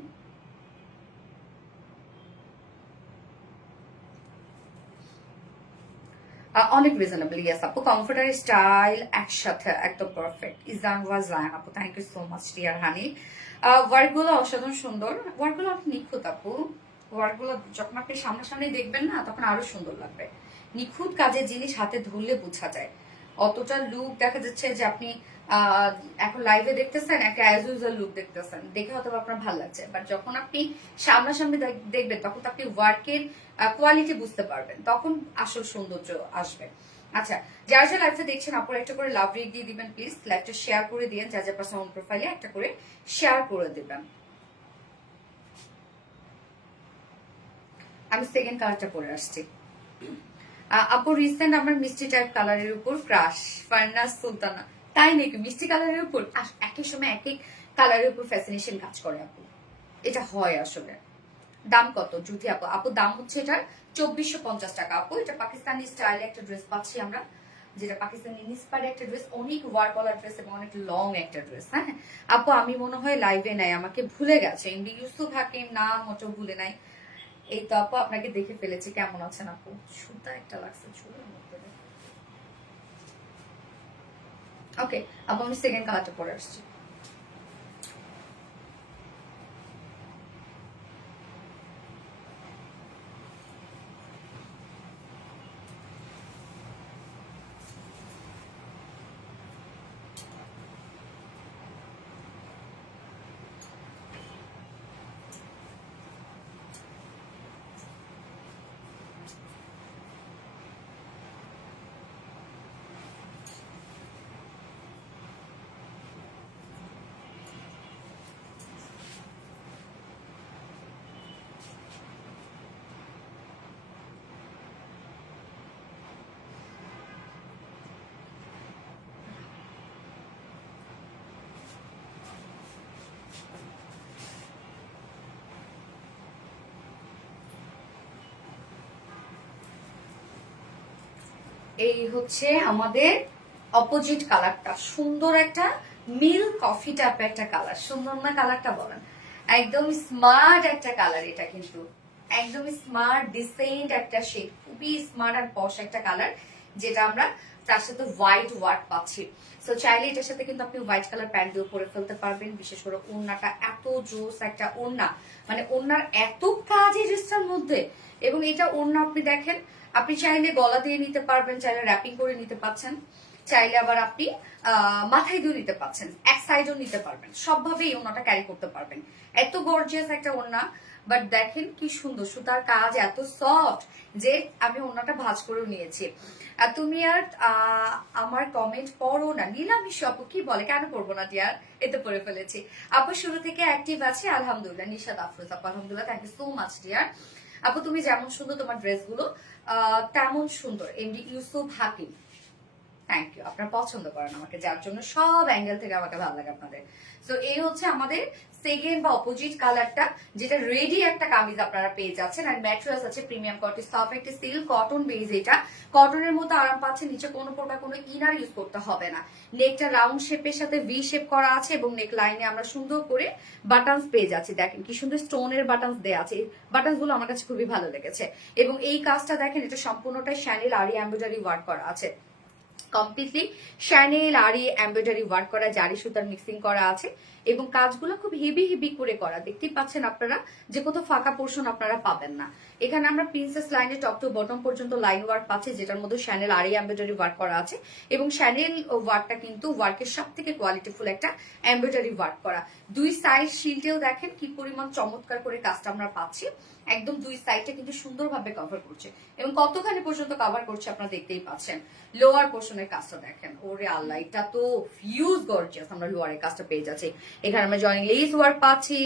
অনেক রিজনেবল। ইয়েস আপু, কমফোর্টার স্টাইল একসাথে একদম পারফেক্ট। ইজান ওয়াজান আপু, thank you so much dear honey. ওয়ার্কগুলো অসাধারণ সুন্দর, ওয়ার্কগুলো অনেক নিখুঁত আপু। ওয়ার্কগুলো যখন আপনি সামনাসামনি দেখবেন না, তখন আরো সুন্দর লাগবে। নিখুঁত কাজের জিনিস হাতে ধরলে বোঝা যায়, অতটা লুক দেখা যাচ্ছে যে আপনি এখন লাইভে দেখতেছেন একটা অ্যাজ ইউজুয়াল লুক দেখতেছেন, দেখে হয়তো আপনার ভালো লাগছে, বাট যখন আপনি সামনাসামনি দেখবেন তখন তো আপনি ওয়ার্কের কোয়ালিটি বুঝতে পারবেন, তখন আসল সৌন্দর্য আসবে। আচ্ছা, যারা যারা লাইভটা দেখছেন আপনারা একটা করে লাভ রেট দিয়ে দিবেন প্লিজ, লাইভটা শেয়ার করে দিন, যা যা পার্সোনাল প্রোফাইলে একটা করে শেয়ার করে দিবেন। আমি সেকেন্ড কালারটা পরে আসছি। আপু রিসেন্ট আমার মিষ্টি টাইপ কালারের উপর ক্রাশ, ফারনাস সুলতানা। তাই নাকি? মিষ্টি কালারের উপর একই সময় এক এক কালারের উপর ফ্যাসিনেশন কাজ করে আপু, এটা হয় আসলে। দাম কত জুথি আপু? আপু দাম হচ্ছে এটার 2450 টাকা আপু। এটা পাকিস্তানি স্টাইলে একটা ড্রেস পাচ্ছি আমরা, যেটা পাকিস্তানি ইন্সপায়ার্ড একটা ড্রেস, অনেক ওয়ার্ক ওয়ালা ড্রেস এবং অনেক লং একটা ড্রেস। হ্যাঁ আপু, আমি মনে হয় লাইভে নাই, আমাকে ভুলে গেছে। এমডি ইউসুফ হাকিম নাম মোটেও ভুলে নাই। এই তো আপু, আপনাকে দেখে ফেলেছি। কেমন আছেন আপু? সুন্দর একটা লাগছে চুলের মধ্যে। ওকে আপু, আমি সেকেন্ড কালারটা পরে আসছি। এই হচ্ছে আমাদের অপোজিট কালারটা, সুন্দর একটা মিল কফি টাইপ একটা কালার। সুন্দর না কালারটা বলেন? একদম স্মার্ট একটা কালার এটা, কিন্তু একদম স্মার্ট ডিসেন্ট একটা শেড, খুবই স্মার্ট আর পশ একটা কালার, যেটা আমরা তার সাথে হোয়াইট ওয়ার্ক পাচ্ছি। সো চাইলে এটার সাথে কিন্তু আপনি হোয়াইট কালার প্যান্ট দিয়েও পরে ফেলতে পারবেন। বিশেষ করে ওড়নাটা এত জোস একটা ওড়না, মানে ওড়নার এত কাজ এই ড্রেসটার মধ্যে। এবং এটা ওড়না আপনি দেখেন, আপনি চাইলে গলা দিয়ে নিতে পারবেন, চাইলে র্যাপিং করে নিতে পারছেন, চাইলে আবার আপনি মাথায় দিয়ে নিতে পারছেন, এক সাইডও নিতে পারবেন, সবভাবে এই ওড়নাটা ক্যারি করতে পারবেন। এত গর্জিয়াস একটা ওড়না, বাট দেখেন কি সুন্দর, সুতার কাজ এত সফট যে আমি ওড়নাটা ভাঁজ করেও নিয়েছি। আর তুমি আর আমার কমেন্ট পড়ো না, নীলামিশু আপু কি বলে, কেন পড়বো না ডিয়ার, এতে পড়ে ফেলেছি। আপু শুরু থেকে অ্যাক্টিভ আছে আলহামদুলিল্লাহ। নিশাদ আফরোজ আপু আলহামদুলিল্লাহ, thank you so much dear. আপু তুমি যেমন সুন্দর তোমার ড্রেসগুলো তেমন সুন্দর। MD Yusuf Hakim, thank you, আপনারা পছন্দ করেন আমাকে, যার জন্য সব অ্যাঙ্গেল থেকে আমাকে ভালো লাগে আপনাদের। সো এই হচ্ছে আমাদের সেকেন্ড বা অপোজিট কালারটা, যেটা রেডি একটা কামিজ আপনারা পেয়ে যাচ্ছেন। আর ম্যাটেরিয়ালস আছে প্রিমিয়াম কোয়ালিটি, সফট একটা সিল্ক কটন বেজ, এটা কটনের মতো আরাম পাচ্ছে, নিচে কোনো প্রকার কোনো ইনার ইউজ করতে হবে না। নেকটা রাউন্ড শেপের সাথে ভি শেপ করা আছে এবং নেক লাইনে আমরা সুন্দর করে বাটনস পেয়ে যাচ্ছি। দেখেন কি সুন্দর স্টোনের বাটনস দেওয়া আছে, বাটনস গুলো আমার কাছে খুবই ভালো লেগেছে। এবং এই কাজটা দেখেন, এটা সম্পূর্ণটাই শ্যানেল আরি এমব্রয়ডারি ওয়ার্ক করা আছে, কমপ্লিটলি শ্যানেল আরি এমব্রয়ডারি ওয়ার্ক করা, জারি সুতার মিক্সিং করা আছে এবং কাজগুলো খুব হেভি হেভি করে করা। দেখতেই পাচ্ছেন আপনারা যে কত ফাঁকা পোর্শন আপনারা পাবেন না। এখানে আমরা প্রিন্সেস লাইনে টপ টু বটম পর্যন্ত লাইন ওয়ার্ক পাচ্ছি, যেটার মধ্যে শ্যানেল আরি এমব্রয়ডারি ওয়ার্ক করা আছে এবং শ্যানেল ওয়ার্কটা কিন্তু ওয়ার্কের সব থেকে কোয়ালিটিফুল একটা এমব্রয়ডারি ওয়ার্ক করা। দুই সাইড শিল্ডেও দেখেন কি পরিমাণ চমৎকার করে কাজটা আমরা পাচ্ছি, একদম দুই সাইডটা কিন্তু সুন্দরভাবে কভার করছে এবং কতখানি পর্যন্ত কভার করছে আপনারা দেখতেই পাচ্ছেন। লোয়ার পোর্শনের কাজটা দেখেন, ওরে আল্লাহ, এটা তো হিউজ গর্জিয়াস। আমরা লোয়ারের কাজটা পেয়ে যাচ্ছি, এখানে আমরা জয়েনিং লেস ওয়ার্ক পাচ্ছি,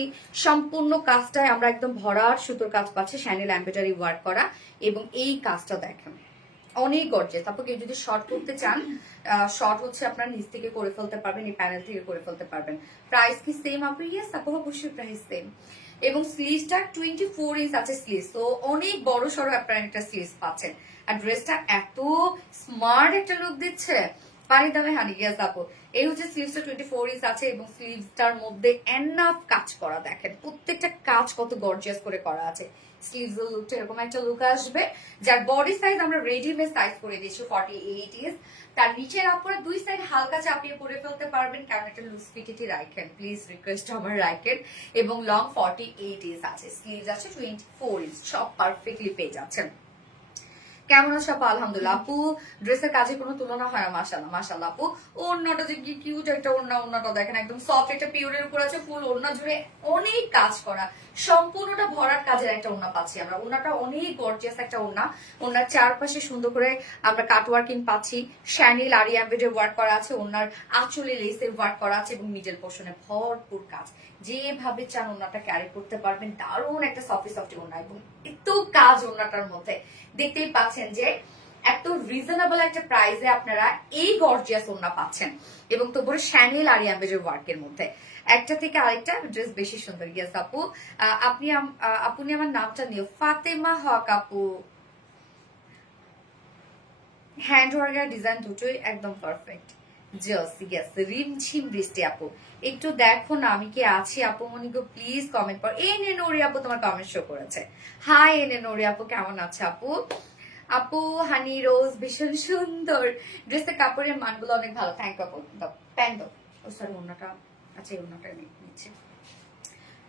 সম্পূর্ণ কাজটায় আমরা একদম ভরাট সুতোর কাজ পাচ্ছি, শ্যানেল এমব্রয়ডারি ওয়ার্ক করা এবং এই কাজটা দেখেন অনেক গর্জিয়াস। তারপর কেউ যদি শর্ট করতে চান, শর্ট হচ্ছে আপনার নিচ থেকে করে ফেলতে পারবেন, এই প্যানেল থেকে করে ফেলতে পারবেন। প্রাইস কি সেম আপু? ইয়েস আপু, অবশ্যই প্রাইস সেম। এবং স্লিভসটা 24 ইঞ্চ আছে স্লিভস, তো অনেক বড় সড়ো আপনারা একটা স্লিভস পাচ্ছেন। আর ড্রেসটা এত স্মার্ট একটা লুক দিচ্ছে, পানি দামে হানি গিয়াস আপু। এই হচ্ছে স্লিভসটা 24 ইঞ্চ আছে এবং স্লিভসটার মধ্যে এনাফ কাজ করা, দেখেন প্রত্যেকটা কাজ কত গর্জিয়াস করে করা আছে। স্লিভস এর লুকটা এরকম একটা লুক আসবে, যার বডি সাইজ আমরা রেডিমেড সাইজ করে দিয়েছি 48 ইঞ্চ। তার নিচের আপনারা দুই সাইড হালকা চাপিয়ে পরে ফেলতে পারবেন, কারণ একটা লুজ ফিটিটি রাখেন, প্লিজ রিকোয়েস্ট আমার রাখেন। এবং লং 48 ইঞ্চ আছে, স্লিভস আছে 24 ইঞ্চ, সব পারফেক্টলি পেয়ে যাচ্ছেন। কেমন আছো আপু? আলহামদুলিল্লাহ আপু, ড্রেসের কাজে কোনো তুলনা হয় না, মাশাআল্লাহ মাশাআল্লাহ আপু। ওড়নাটা যে কি কিউট একটা ওড়না, ওড়নাটা দেখেন একদম সফট একটা পিওরের উপর আছে, ফুল ওড়না জুড়ে অনেক কাজ করা, সম্পূর্ণটা ভরাট কাজের একটা ওড়না পাচ্ছি আমরা। ওড়নাটা অনেক গর্জিয়াস একটা ওড়না, ওড়নার চারপাশে সুন্দর করে আমরা কাট ওয়ার্কিং পাচ্ছি, শ্যানেল আরি এমব্রয়ডারি ওয়ার্ক করা আছে, ওড়নার আঁচলে লেসের ওয়ার্ক করা আছে এবং মিডল পোর্শনে ভরপুর কাজ। যেভাবে চান ওড়নাটা ক্যারি করতে পারবেন, দারুণ একটা সফটি সফটি ওড়না এবং এত কাজ ওড়নাটার মধ্যে। দেখতেই পাচ্ছেন যে এত রিজনেবল একটা প্রাইসে আপনারা এই গর্জিয়াস ওড়না পাচ্ছেন এবং তবুও শ্যানেল আরি এমব্রয়ডারি ওয়ার্কের মধ্যে। একটা থেকে আরেকটা ড্রেস বেশি সুন্দর। ইয়াস আপু, আপনি আমার নামটা নিও, ফাতেমা হক আপু। হ্যান্ড ওয়ার্কের ডিজাইন দুটোই একদম পারফেক্ট, জাস্ট ইয়েস। রিমঝিম বৃষ্টি আপু, একটু দেখো না আমি কি আছি আপু মনিগো, প্লিজ কমেন্ট কর। এনে নোরি আপু তোমার কমেন্ট শো করেছে, হাই এনে নোরি আপু, কেমন আছে আপু? আপু হানি রোজ ভীষণ সুন্দর, ড্রেসের কাপড়ের মানগুলো অনেক ভালো, থ্যাংক আপু। প্যান্ট দাও, ও সরি ওড়নাটা, আচ্ছা এই ওড়নাটা নিচ্ছি।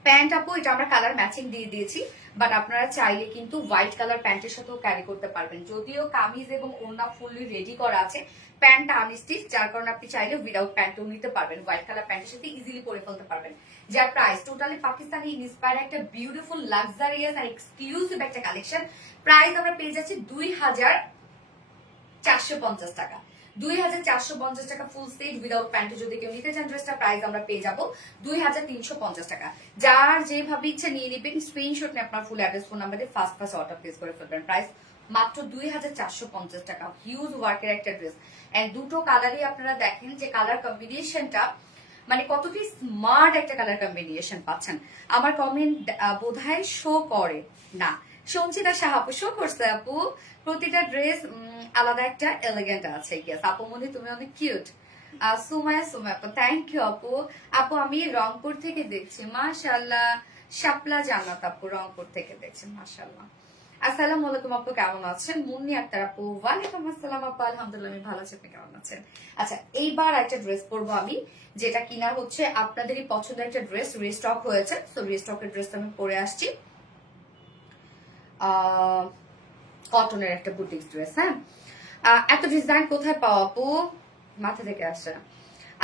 প্যান্ট আপু এটা আমরা কালার ম্যাচিং দিয়ে দিয়েছি, বাট আপনারা চাইলে কিন্তু হোয়াইট কালার প্যান্টের সাথেও ক্যারি করতে পারবেন, যদিও কামিজ এবং ওড়না ফুললি রেডি করা আছে, প্যান্টটা আনস্টিচ, যার কারণে আপনি চাইলে উইদাউট প্যান্টও নিতে পারবেন, হোয়াইট কালার প্যান্টের সাথে ইজিলি পরে ফেলতে পারবেন। যার প্রাইস টোটালি পাকিস্তানি ইন্সপায়ার একটা বিউটিফুল লাক্সারিয়াস আর এক্সক্লুসিভ একটা কালেকশন। প্রাইস আমরা পেয়ে যাচ্ছি 2450 টাকা, 2450 টাকা ফুল সেট উইদাউট প্যান্টে। যদি কেউ নিতে চান ড্রেসটা, প্রাইস আমরা পেয়ে যাবো 2350 টাকা। যার যেভাবে ইচ্ছে নিয়ে নিবেন, স্ক্রিনশট নিয়ে আপনার ফুল অ্যাড্রেস ফোন নাম্বারে ফার্স্ট ফার্স্ট অর্ডার প্লেস করে ফেলবেন। প্রাইস মাত্র 2450 টাকা, হিউজ ওয়ার্কের একটা ড্রেস। এন্ড দুটো কালারই আপনারা দেখেন যে কালার কম্বিনেশনটা মানে কতটি স্মার্ট একটা কালার কম্বিনেশন পাচ্ছেন। আমার কমেন্ট বোধহয় শো করে না, সঞ্চিতা সাহা আপু শো করছে আপু, প্রতিটা ড্রেস আলাদা একটা এলিগেন্ট আছে। ইয়েস আপু মনি তুমি অনেক কিউট। সুমায়া সুমায়া আপু থ্যাংক ইউ আপু। আপু আমি রংপুর থেকে দেখছি, মাশাআল্লাহ। শাপলা জান্নাত আপু রংপুর থেকে দেখছেন, মাশাআল্লাহ। আসসালামু আলাইকুম আপু, কেমন আছেন? মুন্নি আক্তার আপু ওয়ালাইকুম আসসালাম আপু, আলহামদুলিল্লাহ আমি ভালো আছি, আপনি কেমন আছেন? আচ্ছা এইবার একটা ড্রেস পরবো আমি, যেটা কিনা হচ্ছে আপনাদেরই পছন্দের একটা ড্রেস, রিস্টক হয়েছে। তো রিস্টকের ড্রেস আমি পরে আসছি, কটনের একটা বুটিক্স ড্রেস। হ্যাঁ এত ডিজাইন কোথায় পাও আপু? মাথা থেকে আসছে।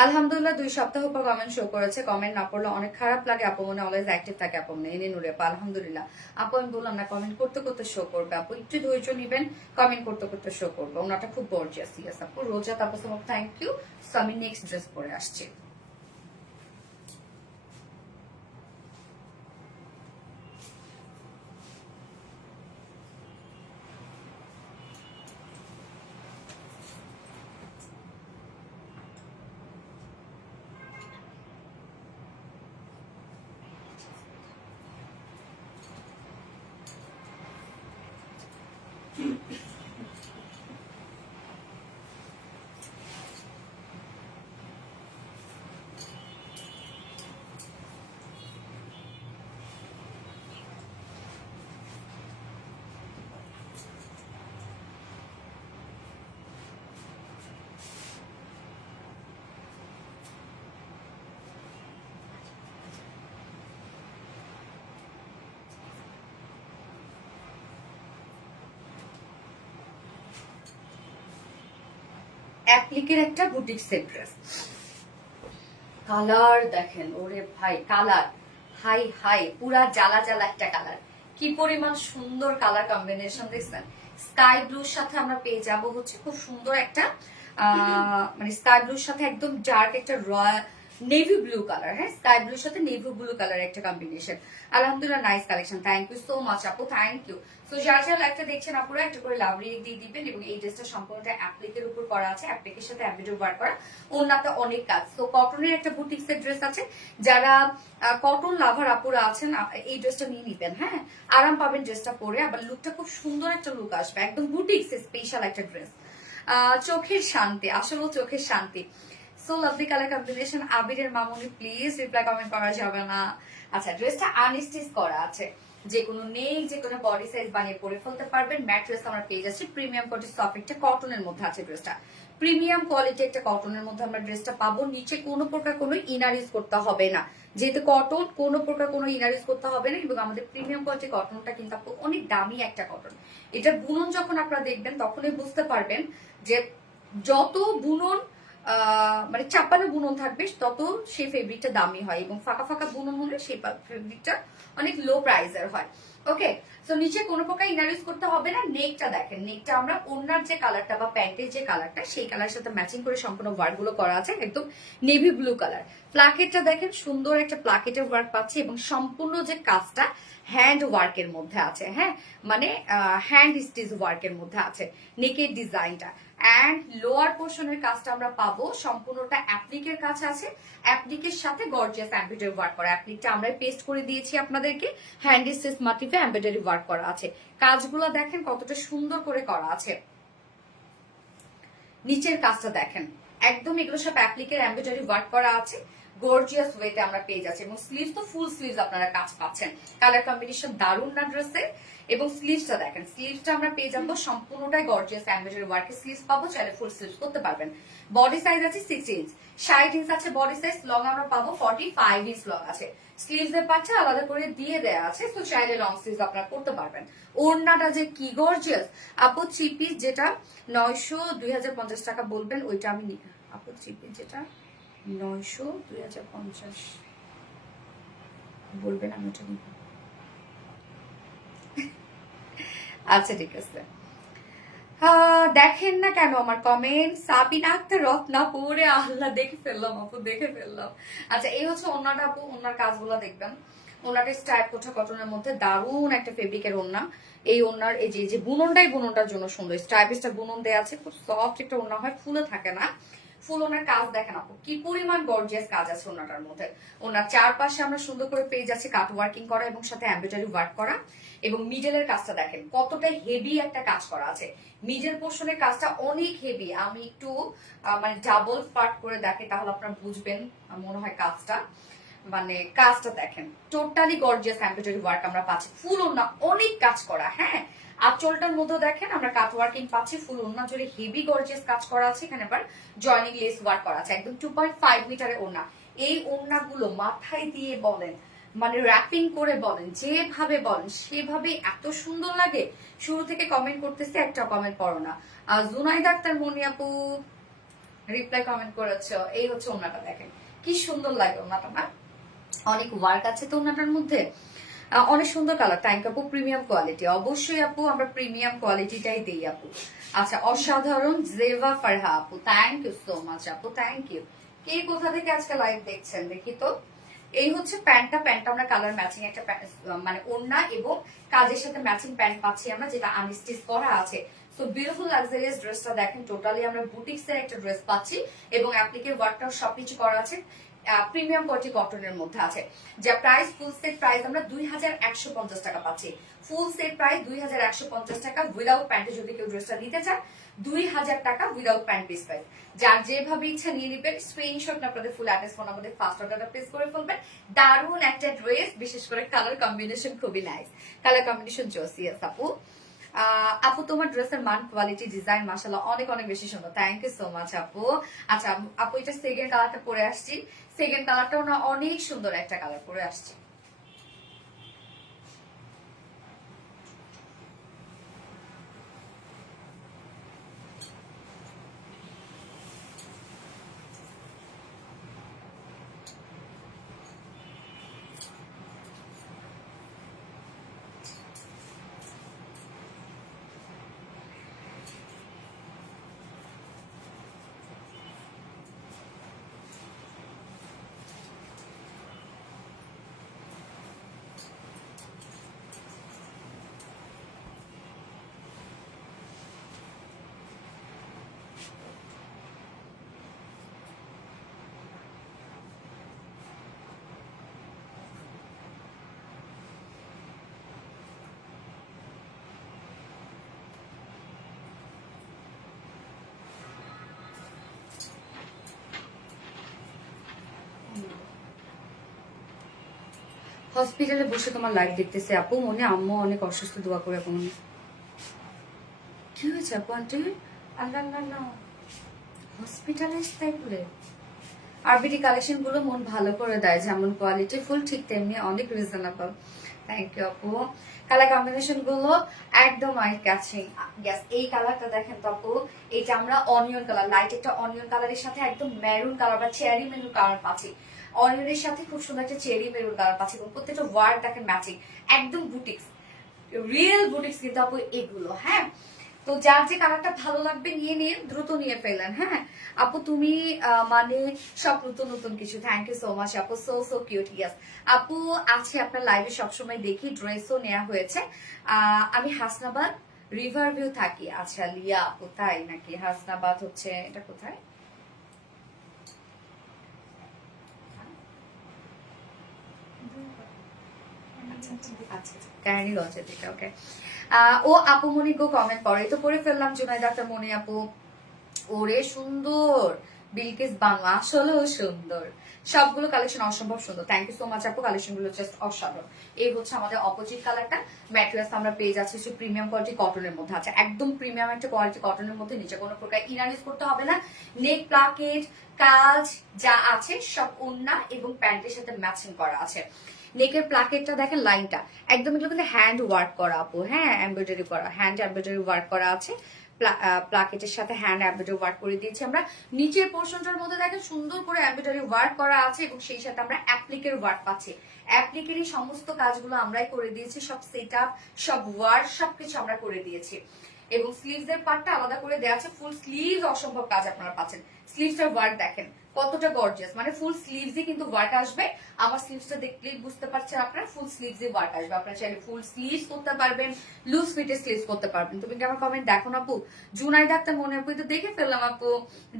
আলহামদুলিল্লাহ 2 সপ্তাহ পর কমেন্ট শো করেছে। কমেন্ট না পড়লে অনেক খারাপ লাগে আপু, মনে অলওয়েজ অ্যাক্টিভ থাকে আপু মনে। এনে নুরে আপু আলহামদুলিল্লাহ আপু, আমি বললাম না কমেন্ট করতে করতে শো করবে আপু, একটু ধৈর্য নিবেন, কমেন্ট করতে করতে শো করবে। ওনাটা খুব গর্জিয়াস। ইয়েস আপু রোজা তাপস আপু থ্যাংক ইউ। সো আমি নেক্সট ড্রেস পরে আসছি। অ্যাপ্লিকের একটা বুটিক সেট ড্রেস, কালার দেখেন ওরে ভাই, কালার হাই হাই, পুরা জ্বালা জ্বালা একটা কালার, কি পরিমাণ সুন্দর কালার কম্বিনেশন দেখছেন। স্কাই ব্লুর সাথে আমরা পেয়ে যাব হচ্ছে খুব সুন্দর একটা মানে স্কাই ব্লুর সাথে একদম ডার্ক একটা রয়্যাল নেভি ব্লু কালার। হ্যাঁ স্কাই ব্লুর সাথে নেভি ব্লু কালার একটা কম্বিনেশন। আলহামদুলিল্লাহ nice collection, thank you so much আপু, থ্যাংক ইউ। তো যারা যারা লাইভটা দেখছেন আপনারা একটা করে লাভ রিয়েক্ট দিয়ে দিবেন। এবং এই ড্রেসটা সম্পূর্ণটা অ্যাপ্লিকের উপর করা আছে, অ্যাপ্লিকের সাথে এমব্রয়ডারি ওয়ার্ক করা, ওনাতে অনেক কাজ। তো কটনের একটা বুটিক্সের ড্রেস আছে, যারা কটন লাভার আপুরা আছেন এই ড্রেসটা নিয়ে নিবেন। হ্যাঁ আরাম পাবেন ড্রেসটা পরে, আবার লুকটা খুব সুন্দর একটা লুক আসবে, একদম বুটিক্স স্পেশাল একটা ড্রেস। চোখের শান্তি, আসলে চোখের শান্তি। So lovely colour combination. আবিরের মামুনি প্লিজ রিপ্লাই কমেন্ট করা যাবে না। আচ্ছা ড্রেসটা আনস্টিচ করা আছে, যে কোনো নেই যে কোনো বডি সাইজ বানিয়ে পরে ফেলতে পারবেন। ম্যাট্রেস আমরা পেয়ে যাচ্ছি প্রিমিয়াম কোয়ালিটি সফট একটা কটনের মধ্যে আছে ড্রেসটা, প্রিমিয়াম কোয়ালিটি একটা কটনের মধ্যে আমরা ড্রেসটা পাবো। নিচে কোনো প্রকার কোনো ইনার ইউজ করতে হবে না, যেহেতু কটন কোনো প্রকার কোনো ইনার ইউজ করতে হবে না। এবং আমাদের প্রিমিয়াম কোয়ালিটি কটনটা কিন্তু অনেক দামি একটা কটন। এটা বুনন যখন আপনারা দেখবেন তখনই বুঝতে পারবেন যে যত বুনন মানে চাপানো বুনন থাকবে তত সেই ফেব্রিকটা দামি হয়, এবং ফাঁকা ফাঁকা বুনন হলে সেই ফেব্রিকটা অনেক লো প্রাইসের হয়। ওকে তো নিচে কোনো প্রকার ইনার ইউজ করতে হবে না। নেকটা দেখেন, নেকটা আমরা ওনার যে কালারটা বা প্যান্টের যে কালারটা সেই কালারের সাথে ম্যাচিং করে সম্পূর্ণ ওয়ার্ক গুলো করা আছে, একদম নেভি ব্লু কালার। প্লাকেটটা দেখেন, সুন্দর একটা প্লাকেটের ওয়ার্ক পাচ্ছি, এবং সম্পূর্ণ যে কাজটা হ্যান্ড ওয়ার্কের মধ্যে আছে। হ্যাঁ মানে হ্যান্ড স্টিচ ওয়ার্কের মধ্যে আছে নেকের ডিজাইনটা। অ্যান্ড লোয়ার পোর্শনের কাজটা আমরা পাবো সম্পূর্ণটা অ্যাপ্লিকের কাছে আছে, অ্যাপ্লিকের সাথে গর্জিয়াস এমব্রয়ডারি ওয়ার্ক করা। অ্যাপ্লিকটা আমরা পেস্ট করে দিয়েছি আপনাদেরকে, হ্যান্ড স্টিচ মোটিভে এমব্রয়ডারি ওয়ার্ক করা আছে। কাজগুলো দেখেন কতটা সুন্দর করে করা আছে। নিচের কাজটা দেখেন, একদম এগুলো সব অ্যাপ্লিকের এমব্রয়ডারি ওয়ার্ক করা আছে, গর্জিয়াস ওয়েতে আমরা পেয়ে যাচ্ছি। এবং স্লিভস তো ফুল স্লিভস আপনারা কাজ পাচ্ছেন, কালার কম্বিনেশন দারুণ না ড্রেসের। এবং স্লিভসটা দেখেন, স্লিভসটা আমরা পেয়ে যাবো সম্পূর্ণটাই গর্জিয়াস এমব্রয়ডারি ওয়ার্কের স্লিভস পাবো, চাইলে ফুল স্লিভস করতে পারবেন। বডি সাইজ আছে 60 ইঞ্চ, 60 ইঞ্চ আছে বডি সাইজ। লং আমরা পাবো 45 ইঞ্চ লং আছে। স্লিভস এর পাচ্ছা আলাদা করে দিয়ে দেয়া আছে, তো চাইলে লং স্লিভস আপনারা করতে পারবেন। ওড়নাটা যে কি গর্জিয়াস আপু, থ্রি পিস যেটা 900-2050 টাকা বলবেন ওইটা আমি আপু, থ্রি পিস যেটা 900-2050 বলবেন আমি ওটা নিব। আচ্ছা ঠিক আছে, দেখেন না কেন আমার কমেন্ট। সাবিনা আক্তার রত্না পরে আল্লাহ দেখে ফেললাম আপু, দেখে ফেললাম। আচ্ছা এই হচ্ছে ওন্নাটা আপু, ওন্নার কাজগুলো দেখবেন। ওন্নাটা স্ট্রাইপ কোঠা কটনের মধ্যে দারুণ একটা ফেব্রিকের ওন্না। এই ওন্নার এই যে বুননটাই বুননটার জন্য সুন্দর, স্ট্রাইপ স্টাইপ বুনন দেওয়া আছে, খুব সফট একটা ওন্না হয়, ফুলে থাকে না, ফুল ওনার কাজ দেখেন আপু কি পরিমাণ গর্জিয়াস কাজ আছে ওনাটার মধ্যে। ওনার চারপাশে আমরা সুন্দর করে পেয়ে যাচ্ছি কাট ওয়ার্কিং করা এবং সাথে এমব্রয়ডারি ওয়ার্ক করা, এবং মিডলের কাজটা দেখেন কতটা হেভি একটা কাজ করা আছে। মিডল পোর্শনের কাজটা অনেক হেভি, আমি একটু মানে ডাবল পার্ট করে দেখে তাহলে আপনারা বুঝবেন মনে হয় কাজটা। মানে কাজটা দেখেন টোটালি গর্জিয়াস এমব্রয়ডারি ওয়ার্ক আমরা পাচ্ছি, ফুল ওন্না অনেক কাজ করা। হ্যাঁ, আঁচলটার মধ্যে দেখেন আমরা কাট ওয়ার্কিং পাচ্ছি, ফুল ওন্না জুড়ে হেভি গর্জিয়াস কাজ করা আছে। এখানে আবার জয়নিং লেস ওয়ার্ক করা আছে, একদম 2.5 মিটারের ওন্না। এই ওন্নাগুলো মাথায় দিয়ে বলেন মানে র্যাপিং করে বলেন যেভাবে বলেন সেভাবে এত সুন্দর লাগে। শুরু থেকে কমেন্ট করতেছে, একটা কমেন্ট পড়ো না। জুনাইদ আক্তার মনি আপু রিপ্লাই কমেন্ট করেছে। এই হচ্ছে ওন্নাটা দেখেন কি সুন্দর লাগে ওন্নাটা না, অনেক ওয়ার্ক আছে তো ওন্নাটার মধ্যে, অনেক সুন্দর কালার। থ্যাংক আপু, প্রিমিয়াম কোয়ালিটি। অবশ্যই আপু আমরা প্রিমিয়াম কোয়ালিটিটাই দেই আপু। আচ্ছা, অসাধারণ জেভা ফারহা আপু, থ্যাংক ইউ সো মাচ আপু, থ্যাংক ইউ। কে কোথা থেকে আজকে লাইভ দেখছেন দেখি তো। এই হচ্ছে প্যান্টটা আমরা কালার ম্যাচিং একটা মানে ওড়না এবং কাজের সাথে ম্যাচিং প্যান্ট পাচ্ছি আমরা, যেটা আনস্টিচ করা আছে। সো বিউটিফুল লাক্সারিয়াস ড্রেসটা দেখেন, টোটালি আমরা বুটিক্স এর একটা ড্রেস পাচ্ছি এবং অ্যাপ্লিকের ওয়ার্কটাও সবকিছু করা আছে। প্রিমিয়াম কোয়ালিটি কটনের মধ্যে আছে, যা প্রাইস ফুল সেট প্রাইস আমরা 2150 টাকা পাচ্ছি। ফুল সেট প্রাইস 2150 টাকা উইদাউট প্যান্টে। যদি কেউ ড্রেসটা নিতে চান 2000 টাকা উইদাউট প্যান্ট পিস প্রাইস। যার যেভাবে ইচ্ছা নিয়ে নিবেন, স্ক্রিনশট আপনাদের ফুল অ্যাড্রেস ফোন আমাদের ফার্স্ট অর্ডারটা প্লেস করে ফেলবেন। দারুন একটা ড্রেস, বিশেষ করে কালার কম্বিনেশন খুবই নাইস, কালার কম্বিনেশন জোসিয়াস আপু। আপু তোমার ড্রেসের মান, কোয়ালিটি, ডিজাইন মাশাআল্লাহ অনেক অনেক বেশি সুন্দর। থ্যাংক ইউ সো মাচ আপু। আচ্ছা আপু, এটা সেকেন্ড কালারটা পরে আসছি। সেকেন্ড কালারটাও না অনেক সুন্দর একটা কালার পরে আসছি। হসপিটালে বসে তোমার লাইভ দেখতেছে আপু, মনে আম্মু অনেক অসুস্থ, দোয়া করে আপু। মনে কি হয়েছে আপু? আন্টি আল্লাহ আল্লাহ হসপিটালে তাই বলে। আরবিডি কালেকশন গুলো মন ভালো করে দেয়, যেমন কোয়ালিটি ফুল ঠিক তেমনি অনেক রিজনেবল। থ্যাংক ইউ আপু। কালার কম্বিনেশন গুলো একদম আই ক্যাচিং। গ্যাস এই কালারটা দেখেন তো আপু, এটা আমরা অনিয়ন কালার, লাইট একটা অনিয়ন কালারের সাথে একদম মেরুন কালার বা চেরি মেরুন কালার পাচ্ছি। অনিয়নের সাথে খুব সুন্দর একটা চেরি মেরুন কালার পাচ্ছি এবং প্রত্যেকটা ওয়ার্ড দেখেন ম্যাচিং, একদম বুটিক্স, রিয়েল বুটিক্স কিন্তু আপু এগুলো। হ্যাঁ, তো যার যে কালারটা ভালো লাগবে নিয়ে নিয়ে দ্রুত নিয়ে ফেলেন। হ্যাঁ আপু, তুমি মানে সব নতুন নতুন কিছু। থ্যাংক ইউ সো মাচ আপু, সো সো কিউট। ইয়াস আপু, আছে আপনার লাইভে সবসময় দেখি, ড্রেসও নেওয়া হয়েছে। আমি হাসনাবাদ রিভার ভিউ থাকি। আচ্ছা লিয়া আপু, তাই নাকি? হাসনাবাদ হচ্ছে এটা কোথায়? আচ্ছা ক্যারি লজের দিকে। ওকে। ও আপু মনি গো কমেন্ট করে তো পড়ে ফেললাম। জুনাইদ আক্তার মনি আপু, ওরে সুন্দর বিলকিস বাংলা, আসলেও সুন্দর, সবগুলো কালেকশন অসম্ভব সুন্দর। থ্যাংক ইউ সো মাচ আপু, কালেকশন গুলো জাস্ট অসাধারণ। এই হচ্ছে আমাদের অপোজিট কালারটা। ম্যাটেরিয়ালস আমরা পেয়ে যাচ্ছি প্রিমিয়াম কোয়ালিটি কটনের মধ্যে আছে, একদম প্রিমিয়াম একটা কোয়ালিটি কটনের মধ্যে। নিচে কোনো প্রকার ইনার ইউজ করতে হবে না। নেক প্লাকেট কাজ যা আছে সব ওন্না এবং প্যান্টের সাথে ম্যাচিং করা আছে। নেকের প্লাকেটটা দেখেন, লাইনটা একদম এগুলো কিন্তু হ্যান্ড ওয়ার্ক করা আপু। হ্যাঁ, এমব্রয়ডারি করা, হ্যান্ড এমব্রয়ডারি ওয়ার্ক করা আছে। প্লাকেটের সাথে হ্যান্ড এমব্রয়ডারি ওয়ার্ক করে দিয়েছি আমরা। নিচের পোর্শনটার মধ্যে দেখেন সুন্দর করে এমব্রয়ডারি ওয়ার্ক করা আছে এবং সেই সাথে আমরা অ্যাপ্লিকের ওয়ার্ক পাচ্ছি। অ্যাপ্লিকেরই সমস্ত কাজগুলো আমরাই করে দিয়েছি, সব সেট আপ, সব ওয়ার্ক, সবকিছু আমরা করে দিয়েছি। এবং স্লিভস এর পার্টটা আলাদা করে দেওয়া আছে, ফুল স্লিভ অসম্ভব কাজ আপনারা পাচ্ছেন। স্লিভসটার ওয়ার্ক দেখেন কতটা গর্জিয়াস, মানে ফুল স্লিভসে কিন্তু ওয়ার্ক আসবে। আমার স্লিভসটা দেখলেই বুঝতে পারছেন আপনারা, ফুল স্লিভসে ওয়ার্ক আসবে। আপনারা চাইলে ফুল স্লিভস করতে পারবেন, লুজ ফিটের স্লিভস করতে পারবেন। তুমি কি আমার কমেন্ট দেখো না আপু? জুনাইদ আক্তার মনে আপু তো দেখে ফেললাম আপু।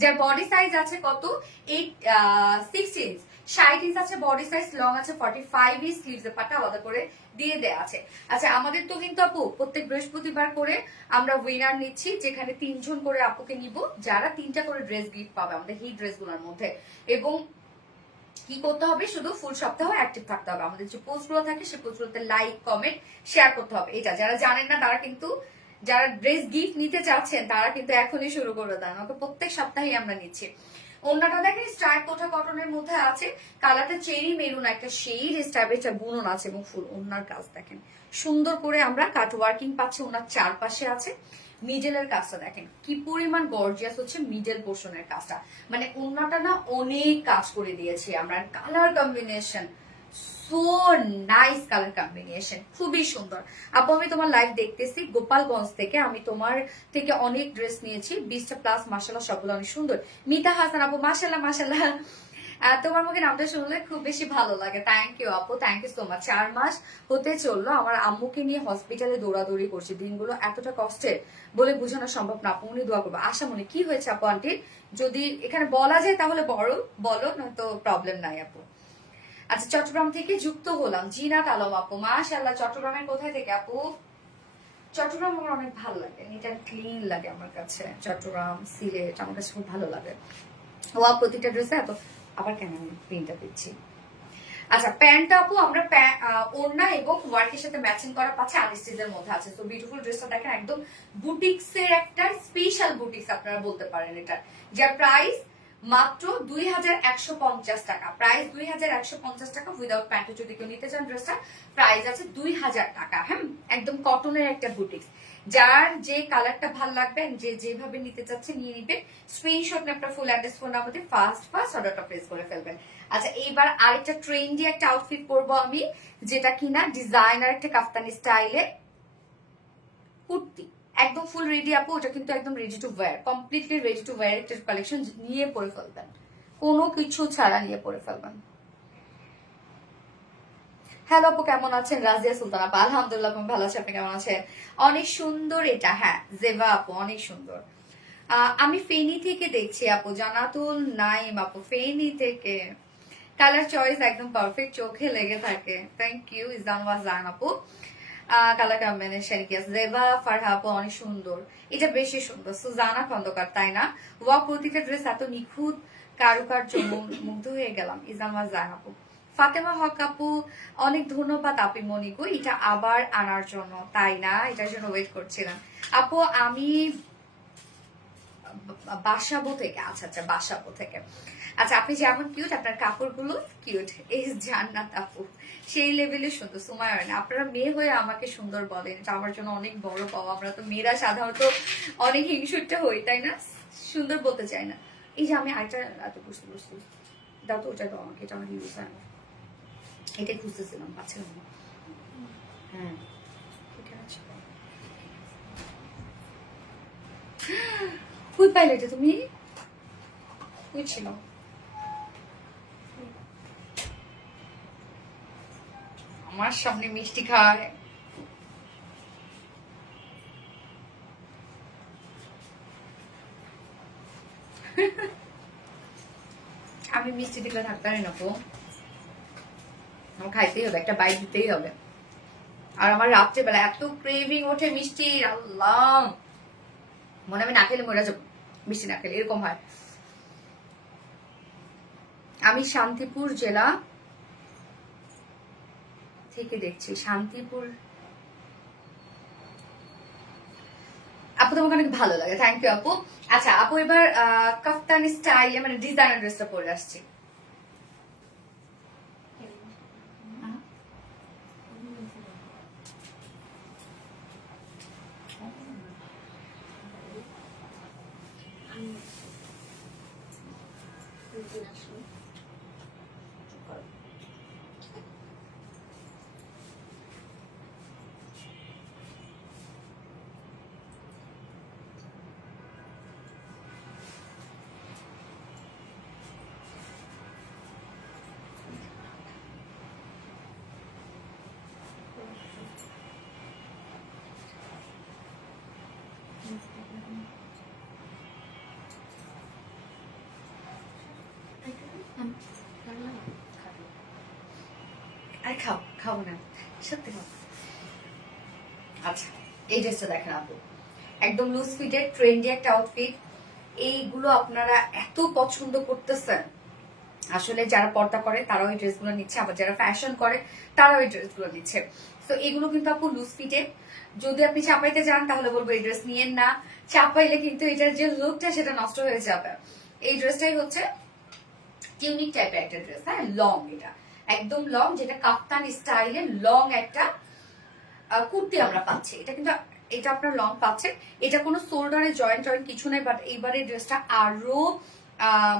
যার বডি সাইজ আছে কত 6 ইঞ্চ, 60 ইঞ্চ আছে বডি সাইজ, লং আছে 45 ইঞ্চ, স্লিভসের পাটা আলাদা করে দিয়ে দেয়া আছে। আচ্ছা আমাদের তো কিন্তু আপু প্রত্যেক বৃহস্পতিবার করে আমরা উইনার নিচ্ছি, যেখানে 3 জন করে আপুকে নিব, যারা 3টা করে ড্রেস গিফট পাবে আমাদের হিট ড্রেসগুলোর মধ্যে। এবং কি করতে হবে, শুধু ফুল সপ্তাহ অ্যাক্টিভ থাকতে হবে। আমাদের যে পোস্টগুলো থাকে সেই পোস্টগুলোতে লাইক কমেন্ট শেয়ার করতে হবে। এটা যারা জানেন না তারা কিন্তু, যারা ড্রেস গিফট নিতে চাচ্ছেন তারা কিন্তু এখনই শুরু করে দেন, ওকে প্রত্যেক সপ্তাহেই আমরা নিচ্ছি। ওন্নাটা দেখেন স্ট্রাইপ কোঠা কটনের মধ্যে আছে, কালারটা চেরি মেরুন একটা শেড, স্ট্রাইপের বুনন আছে এবং ফুল ওন্নার কাজ দেখেন সুন্দর করে আমরা কাট ওয়ার্কিং পাচ্ছি, ওনার চারপাশে আছে। মিডলের কাজটা দেখেন কি পরিমাণ গর্জিয়াস হচ্ছে, মিডল পোর্শনের কাজটা, মানে ওন্নাটা না অনেক কাজ করে দিয়েছি আমরা। Colour combination so nice, colour combination খুবই সুন্দর। আপু আমি তোমার লাইভ দেখতেছি গোপালগঞ্জ থেকে, আমি তোমার থেকে অনেক ড্রেস নিয়েছি 20টা প্লাস, মাশাআল্লাহ সবগুলো অনেক সুন্দর। মিতা হাসান আপু মাশাআল্লাহ মাশাআল্লাহ, তোমার মুখে নামটা শুনলে খুব বেশি ভালো লাগে। থ্যাংক ইউ আপু, থ্যাংক ইউ সো মাচ। 4 মাস হতে চললো আমার আম্মুকে নিয়ে হসপিটালে দৌড়াদৌড়ি করছি, দিনগুলো এতটা কষ্টের বলে বোঝানো সম্ভব না। আপু উনি দোয়া করবো। আশা মনে কি হয়েছে আপু আন্টির, যদি এখানে বলা যায় তাহলে বলো, নয়তো প্রবলেম নাই আপু। আচ্ছা চট্টগ্রাম থেকে যুক্ত হলাম, জিনাত আলম আপু মাশাআল্লাহ। চট্টগ্রামের কোথায় থেকে আপু? চট্টগ্রাম আমার অনেক ভালো লাগে, নিট অ্যান্ড ক্লিন লাগে আমার কাছে। চট্টগ্রাম সিলেট আমার কাছে খুব ভালো লাগে। ওয়া প্রতিটা ড্রেসে এত, আবার কেন আমি প্রিন্টটা দিচ্ছি। আচ্ছা প্যান্টটা আপু আমরা ওড়না এবং ওয়ার্কের সাথে ম্যাচিং করা পাচ্ছে, আনস্টিচের মধ্যে আছে। তো বিউটিফুল ড্রেসটা দেখেন, একদম বুটিক্সের একটা স্পেশাল বুটিক্স আপনারা বলতে পারেন এটা, যার প্রাইস মাত্র 2150 টাকা। প্রাইস 2150 টাকা উইদাউট প্যান্টে যদি কেউ নিতে চান ড্রেসটা, প্রাইস আছে 2000 টাকা। হ্যাঁ একদম কটনের একটা বুটিক্স, যার যে কালারটা ভালো লাগবে, যে যেভাবে নিতে চাচ্ছে নিয়ে নিবে, স্ক্রিনশট নিয়ে আপনার ফুল অ্যাড্রেস ফোন নাম্বারে ফার্স্ট অর্ডারটা প্লেস করে ফেলবেন। আচ্ছা এইবার আরেকটা ট্রেন্ডি একটা আউটফিট পরবো আমি, যেটা কিনা ডিজাইনার একটা কাফতানি স্টাইলে কুর্তি, একদম ফুল রেডি আপু। ওটা কিন্তু একদম ready to wire, completely ready to wire একটা কালেকশন, নিয়ে পরে ফেলবেন, কোনো কিছু ছাড়া নিয়ে পরে ফেলবেন। হ্যালো আপু কেমন আছেন? রাজিয়া সুলতান আপু আলহামদুলিল্লাহ ভালো আছি, আপনি কেমন আছেন? অনেক সুন্দর এটা, হ্যাঁ জেবা আপু অনেক সুন্দর। আমি ফেনী থেকে দেখছি আপু, জানাতুল নাইম আপু ফেনী থেকে। কালার চয়েস একদম পারফেক্ট, চোখে লেগে থাকে। থ্যাংক ইউ ইজান ওয়াজান আপু। কালার কম্বিনেশন কি আছে? জেবা ফারহা আপু অনেক সুন্দর, এটা বেশি সুন্দর। সুজানা খন্দকার তাই না? ওয়া প্রতিটা ড্রেস এত নিখুঁত কারুকার্য, মুগ্ধ হয়ে গেলাম। ইজান ওয়াজান আপু। ফাতেমা হক আপু অনেক ধন্যবাদ আপি মনিকু, এটা আবার আনার জন্য, তাই না? এটার জন্য ওয়েট করছিলাম আপু। আমি বাসাবো থেকে, আচ্ছা আচ্ছা বাসাবো থেকে। আচ্ছা আপনি যেমন কিউট, আপনার কাপড়গুলো কিউট। এই জান্নাত আপু সেই লেভেলে সুন্দর। সুমায়ন আপনারা মেয়ে হয়ে আমাকে সুন্দর বলেন, এটা আমার জন্য অনেক বড় পাওয়া। আমরা তো মেয়েরা সাধারণত অনেক হিংসুটে হই তাই না, সুন্দর বলতে চাই না। এই যে আমি আরেকটা এত বুঝতে বুঝতে দাও তো, ওটা দাও আমাকে, এটা আমার ইউজ হয় না, এটাই খুঁজতেছিলাম পাচ্ছিলাম না। হ্যাঁ ঠিক আছে। কই পাইলে এটা তুমি? কই ছিল? আমার সামনে মিষ্টি খায়। আমি মিষ্টি দিকে থাকতে পারি না তো, আমার খাইতেই হবে, একটা বাইট দিতেই হবে। আর আমার রাত্রেবেলা এত ক্রেভিং ওঠে মিষ্টি, আল্লাহ মনে আমি না খেলে মরে যাবো, মিষ্টি না খেলে এরকম হয়। আমি শান্তিপুর জেলা থেকে দেখছি। শান্তিপুর আপু তোমাকে অনেক ভালো লাগে, থ্যাংক ইউ আপু। আচ্ছা আপু এবার কাফতানি স্টাইল মানে ডিজাইনার ড্রেসটা পরে আসছি। আরে খাও, খাবো না সত্যি খাও। আচ্ছা, এই ড্রেসটা দেখেন আপু, একদম লুজ ফিটের ট্রেন্ডি একটা আউটফিট। এইগুলো আপনারা এত পছন্দ করতেছেন, আসলে যারা পর্দা করে তারাও এই ড্রেসগুলো নিচ্ছে, আবার যারা ফ্যাশন করে তারাও এই ড্রেসগুলো নিচ্ছে। তো এগুলো কিন্তু আপু লুজ ফিটে, যদি আপনি চাপাইতে যান তাহলে বলবো এই ড্রেস নিয়েন না, চাপাইলে কিন্তু এটার যে লুকটা সেটা নষ্ট হয়ে যাবে। এই ড্রেসটাই হচ্ছে ইউনিক টাইপের একটা ড্রেস, হ্যাঁ লং, এটা একদম লং, যেটা কাপ্তান স্টাইলের লং একটা কুর্তি আমরা পাচ্ছি। এটা কিন্তু এটা আপনার লং পাচ্ছে, এটা কোনো শোল্ডারে জয়েন্ট জয়েন্ট কিছু নেই, বাট এইবারে ড্রেসটা আরো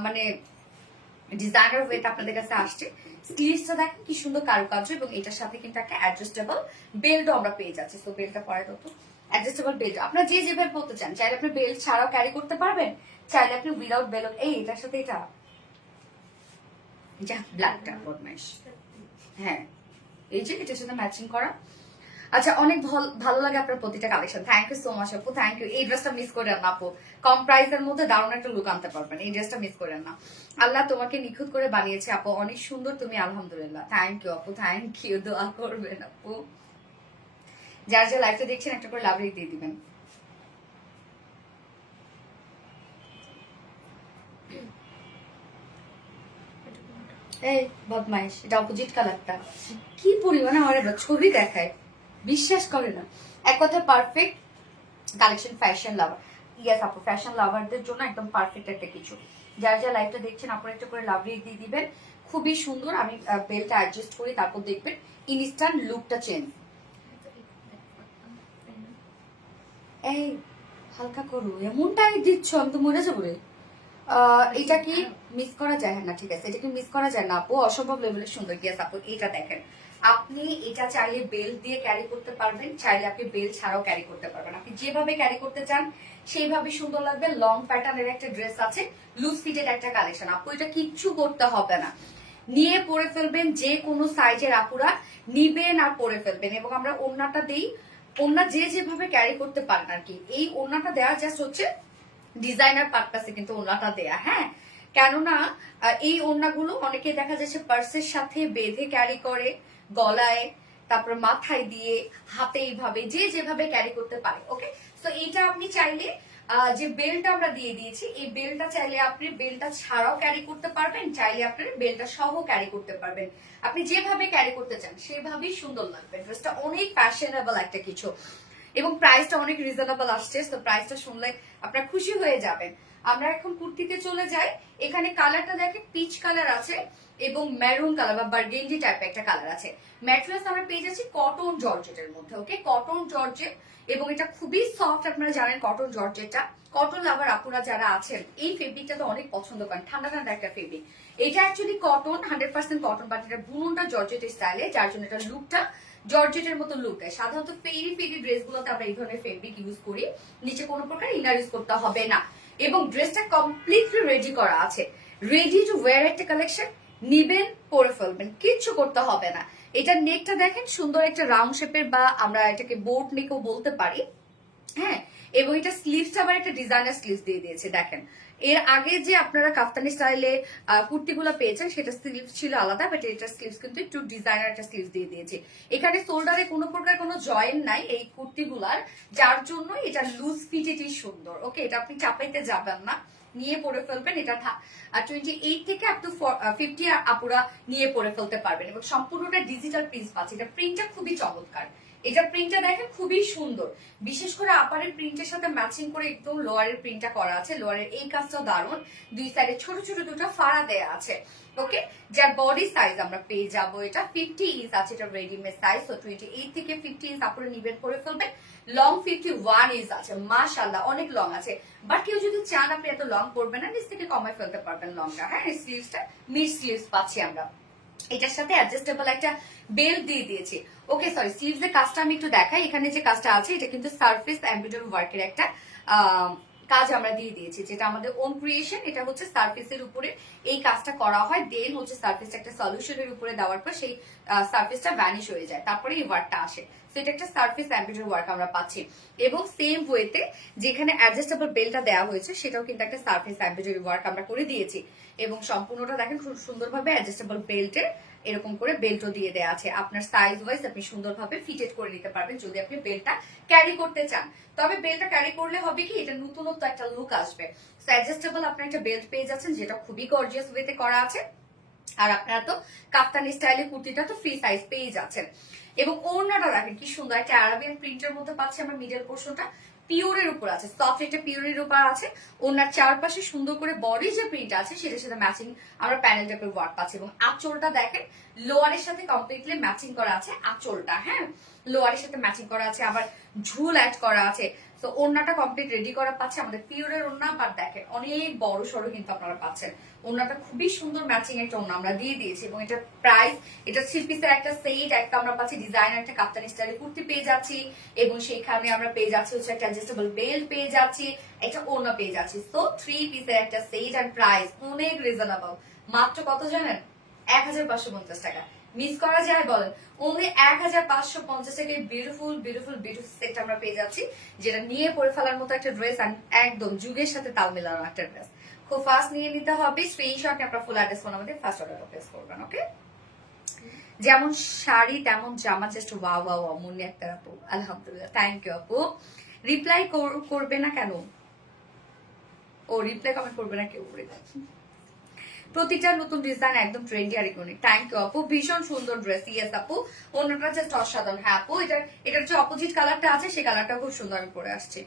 মানে ডিজাইনার ওয়েতে আপনাদের কাছে আসছে। স্লিভসটা দেখেন কি সুন্দর কারুকার্য, এবং এটার সাথে কিন্তু একটা অ্যাডজাস্টেবল বেল্টও আমরা পেয়ে যাচ্ছি। তো বেল্টটা পরে তো অ্যাডজাস্টেবল বেল্ট আপনার যে যেভাবে পড়তে চান, চাইলে আপনি বেল্ট ছাড়াও ক্যারি করতে পারবেন, চাইলে আপনি উইদাউট বেল্ট। এই এটার সাথে এটা যা ব্ল্যাকটা বদমাইশ, হ্যাঁ এই যে এটার সাথে ম্যাচিং করা। আচ্ছা, অনেক ভালো লাগে আপনার প্রতিটা collection, thank you so much আপু, থ্যাংক ইউ। এই ড্রেসটা মিস করেন না আপু, কম প্রাইসের মধ্যে দারুণ একটা লুক আনতে পারবেন, এই ড্রেসটা মিস করেন না। আল্লাহ তোমাকে নিখুঁত করে বানিয়েছে আপু, অনেক সুন্দর তুমি, আলহামদুলিল্লাহ। থ্যাংক ইউ আপু, থ্যাংক ইউ, দোয়া করবেন আপু। যারা যে লাইভটা দেখছেন একটা করে লাভ রেট দিয়ে দিবেন। এই বদমাইশ, এটা অপোজিট কালারটা কি পরিমাণে আমার এবার ছবি দেখায়, বিশ্বাস করে না। এক কথায় পারফেক্ট কালেকশন, ফ্যাশন লাভার। ইয়াস আপু, ফ্যাশন লাভারদের জন্য একদম পারফেক্ট একটা কিছু। যার যা লাইভটা দেখছেন আপনারা একটা করে লাভ রেট দিয়ে দিবেন, খুবই সুন্দর। আমি বেলটা অ্যাডজাস্ট করি, তারপর দেখবেন ইনস্ট্যান্ট লুকটা চেঞ্জ। এই হালকা করো, এমনটাই দিচ্ছ আমি তো মরে যাবো রে। এটা কি মিস করা যায়? না ঠিক আছে, এটা কি মিস করা যায় না আপু, অসম্ভব লেভেলের সুন্দর। গিয়াস আপু, এটা দেখেন, আপনি এটা চাইলে বেল্ট দিয়ে ক্যারি করতে পারবেন, চাইলে আপনি বেল্ট ছাড়াও ক্যারি করতে পারবেন, আপনি যেভাবে ক্যারি করতে চান সেইভাবে সুন্দর লাগবে। লং প্যাটার্নের একটা ড্রেস আছে, লুজ ফিটের একটা কালেকশন আপু, এটা কিচ্ছু করতে হবে না, নিয়ে পরে ফেলবেন, যে কোনো সাইজের আপুরা নিবেন আর পরে ফেলবেন। এবং আমরা ওড়নাটা দেই, ওড়না যে যেভাবে ক্যারি করতে পারেন আর কি। এই ওড়নাটা দেওয়া জাস্ট হচ্ছে ডিজাইনার পারপাসে কিন্তু ওড়নাটা দেয়া, হ্যাঁ, কেননা এই ওড়নাগুলো অনেকে দেখা যাচ্ছে পার্সের সাথে বেঁধে ক্যারি করে, গলায়, তারপর মাথায় দিয়ে, হাতে, এইভাবে যে যেভাবে ক্যারি করতে পারে। ওকে, তো এইটা আপনি চাইলে যে বেল্ট আমরা দিয়ে দিয়েছি, এই বেল্টটা চাইলে আপনি বেল্টটা ছাড়াও ক্যারি করতে পারবেন, চাইলে আপনি বেল্টটা সহ ক্যারি করতে পারবেন। আপনি যেভাবে ক্যারি করতে চান সেভাবেই সুন্দর লাগবে। ড্রেসটা অনেক ফ্যাশনেবল একটা কিছু, এবং প্রাইসটা অনেক রিজনেবল আসছে। তো প্রাইসটা শুনলে আপনারা খুশি হয়ে যাবেন। আমরা এখন কুর্তিতে চলে যাই। এখানে কালারটা দেখেন, পিচ কালার আছে এবং মেরুন কালার বা বার্গেন্ডি টাইপের একটা কালার আছে। ম্যাটেরিয়ালস আমরা পেয়ে যাচ্ছি কটন জর্জেটের মধ্যে। ওকে, কটন জর্জেট, এবং এটা খুবই সফট। আপনারা জানেন কটন জর্জেটটা, কটন লাভার আপুরা যারা আছেন এই ফেব্রিকটা তো অনেক পছন্দ করেন, ঠান্ডা ঠান্ডা একটা ফেব্রিক। এটা অ্যাকচুয়ালি কটন, 100% কটন, বাট এটা বুননটা জর্জেট স্টাইলে, যার জন্য এটা লুকটা জর্জেটের মতো লুক দেয়। সাধারণত ফেরি ফেরি ড্রেসগুলোতে আমরা এই ধরনের ফেব্রিক ইউজ করি, নিচে কোনো প্রকার ইনার ইউজ করতে হবে না। এবং ড্রেসটা কমপ্লিটলি রেডি করা আছে, রেডি টু ওয়্যার একটা কালেকশন। নিবেন, পরে ফেলবেন, কিচ্ছু করতে হবে না। এটা নেকটা দেখেন, সুন্দর একটা রাউন্ড শেপের, বা আমরা এটাকে বোট নেকও বলতে পারি, হ্যাঁ। এবং এটা স্লিভসটা আবার একটা ডিজাইনার স্লিভস দিয়ে দিয়েছে দেখেন। এর আগে যে আপনারা কাফতানি স্টাইলে কুর্তিগুলো পেয়েছেন সেটা স্লিভস ছিল আলাদা, বাট এটা স্লিভস কিন্তু একটু ডিজাইনার একটা স্লিভস দিয়ে দিয়েছে। এখানে শোল্ডারে কোনো প্রকার কোনো জয়েন্ট নাই এই কুর্তিগুলার, যার জন্য এটা লুজ ফিটেডই সুন্দর। ওকে, এটা আপনি চাপাইতে যাবেন না, নিয়ে পরে ফেলবেন। এটা 28 থেকে আপ টু 50 আপুরা নিয়ে পরে ফেলতে পারবেন, এবং সম্পূর্ণটা ডিজিটাল প্রিন্ট পাচ্ছে। এটা প্রিন্টটা খুবই চমৎকার, এটা প্রিন্টটা দেখেন খুবই সুন্দর, বিশেষ করে আপারের প্রিন্টের সাথে ম্যাচিং করে একদম লোয়ারের প্রিন্টটা করা আছে। লোয়ারের এই কাজটাও দারুণ, দুই সাইডে ছোট ছোট দুটো ফাড়া দেয়া আছে। ওকে, যার বডি সাইজ আমরা পেয়ে যাবো এটা 50 ইঞ্চ আছে, এটা রেডিমেড সাইজ। তো 28 থেকে 50 ইঞ্চ আপনারা নিবেন করে ফেলবেন। লং 51 ইঞ্চ আছে, মাশাআল্লাহ অনেক লং আছে। বাট কেউ যদি চান আপনি এত লং করবেন না, নিচ থেকে কমায় ফেলতে পারবেন লংটা, হ্যাঁ। স্লিভসটা মিড স্লিভস পাচ্ছি আমরা, এটার সাথে অ্যাডজাস্টেবল একটা বেল্ট দিয়ে দিয়েছি। ওকে, সরি, স্লিভস এর কাজটা আমি একটু দেখাই। এখানে যে কাজটা আছে এটা কিন্তু সারফেস এমব্রয়ডারি ওয়ার্কের একটা কাজ আমরা দিয়ে দিয়েছি, যেটা আমাদের ওন ক্রিয়েশন। এটা হচ্ছে সারফেসের উপরে এই কাজটা করা হয়, দেন হচ্ছে সারফেসটা একটা সলিউশনের উপরে দেওয়ার পর সেই সারফেসটা ভ্যানিশ হয়ে যায়, তারপরে এই ওয়ার্কটা আসে। তো এটা একটা সারফেস এমব্রয়ডারি ওয়ার্ক আমরা পাচ্ছি। এবং সেম ওয়েতে যেখানে অ্যাডজাস্টেবল বেল্টটা দেওয়া হয়েছে সেটাও কিন্তু একটা সারফেস এমব্রয়ডারি ওয়ার্ক আমরা করে দিয়েছি। এবং সম্পূর্ণটা দেখেন খুব সুন্দরভাবে অ্যাডজাস্টেবল বেল্টের এরকম করে বেল্টও দিয়ে দেওয়া আছে। আপনার সাইজ ওয়াইজ আপনি সুন্দরভাবে ফিটেড করে নিতে পারবেন যদি আপনি বেল্টটা ক্যারি করতে চান। তবে বেল্টটা ক্যারি করলে হবে কি, এটা নতুনত্ব একটা লুক আসবে। অ্যাডজাস্টেবল আপনার একটা বেল্ট পেয়ে যাচ্ছেন যেটা খুবই গর্জিয়াস ওয়েতে করা আছে। আর আপনারা তো কাপ্তানি স্টাইলে কুর্তিটা তো ফ্রি সাইজ পেয়ে যাচ্ছেন। এবং ওড়নাটা দেখেন কি সুন্দর, একটা আরাবিয়ান প্রিন্টের মধ্যে পাচ্ছি আমরা। মিডল পোর্শনটা পিওরের উপর আছে, সফট একটা পিওরের উপর আছে। ওনার চারপাশে সুন্দর করে বডি যে প্রিন্ট আছে সেটার সাথে ম্যাচিং আমরা প্যানেল টাইপের ওয়ার্ক পাচ্ছি। এবং আঁচলটা দেখেন লোয়ারের সাথে কমপ্লিটলি ম্যাচিং করা আছে আঁচলটা, হ্যাঁ লোয়ারের সাথে ম্যাচিং করা আছে, আবার ঝুল অ্যাড করা আছে। তো ওড়নাটা কমপ্লিট রেডি করা পাচ্ছে আমাদের পিওরের ওড়না। বাট দেখেন অনেক বড় সড়ো কিন্তু আপনারা পাচ্ছেন। ওড়নাটা খুবই সুন্দর ম্যাচিং একটা ওড়না আমরা দিয়ে দিয়েছি। এবং এটা প্রাইস, এটা 3 পিসের একটা সেট, একটা আমরা পাচ্ছি ডিজাইনার একটা কাপ্তানি স্টাইলের কুর্তি পেয়ে যাচ্ছি। এবং সেইখানে আমরা পেয়ে যাচ্ছি হচ্ছে একটা অ্যাডজাস্টেবল বেল্ট পেয়ে যাচ্ছি, একটা ওড়না পেয়ে যাচ্ছি। তো 3 পিসের একটা সেট আর প্রাইস অনেক রিজনেবল। মাত্র কত জানেন? 1550 টাকা। মিস করা যায় বলেন? অনলি 1550 টাকায় বিউটিফুল বিউটিফুল বিউটিফুল সেট আমরা পেয়ে যাচ্ছি, যেটা নিয়ে পরে ফেলার মতো একটা ড্রেস, একদম যুগের সাথে তাল মেলানো একটা ড্রেস। খুব ফাস্ট নিয়ে নিতে হবে। স্ক্রিনশট আপনার ফুল অ্যাড্রেস ফোন আমাদের ফার্স্ট অর্ডার প্লেস করবেন। ওকে, যেমন শাড়ি তেমন জামা, just wow wow wow. Munni একটা আপু, আলহামদুলিল্লাহ, থ্যাংক ইউ আপু। রিপ্লাই করবে না কেন? ও রিপ্লাই কমেন্ট করবে না কেউ? প্রতিটা নতুন ডিজাইন একদম ট্রেন্ডি আর ইকোনিক। থ্যাংক ইউ আপু, ভীষণ সুন্দর ড্রেস। ইয়েস আপু, অন্যটা জাস্ট অসাধারণ। হ্যাঁ আপু, এটার যে অপোজিট কালারটা আছে সেই কালারটা খুব সুন্দর আমি পরে আসছি।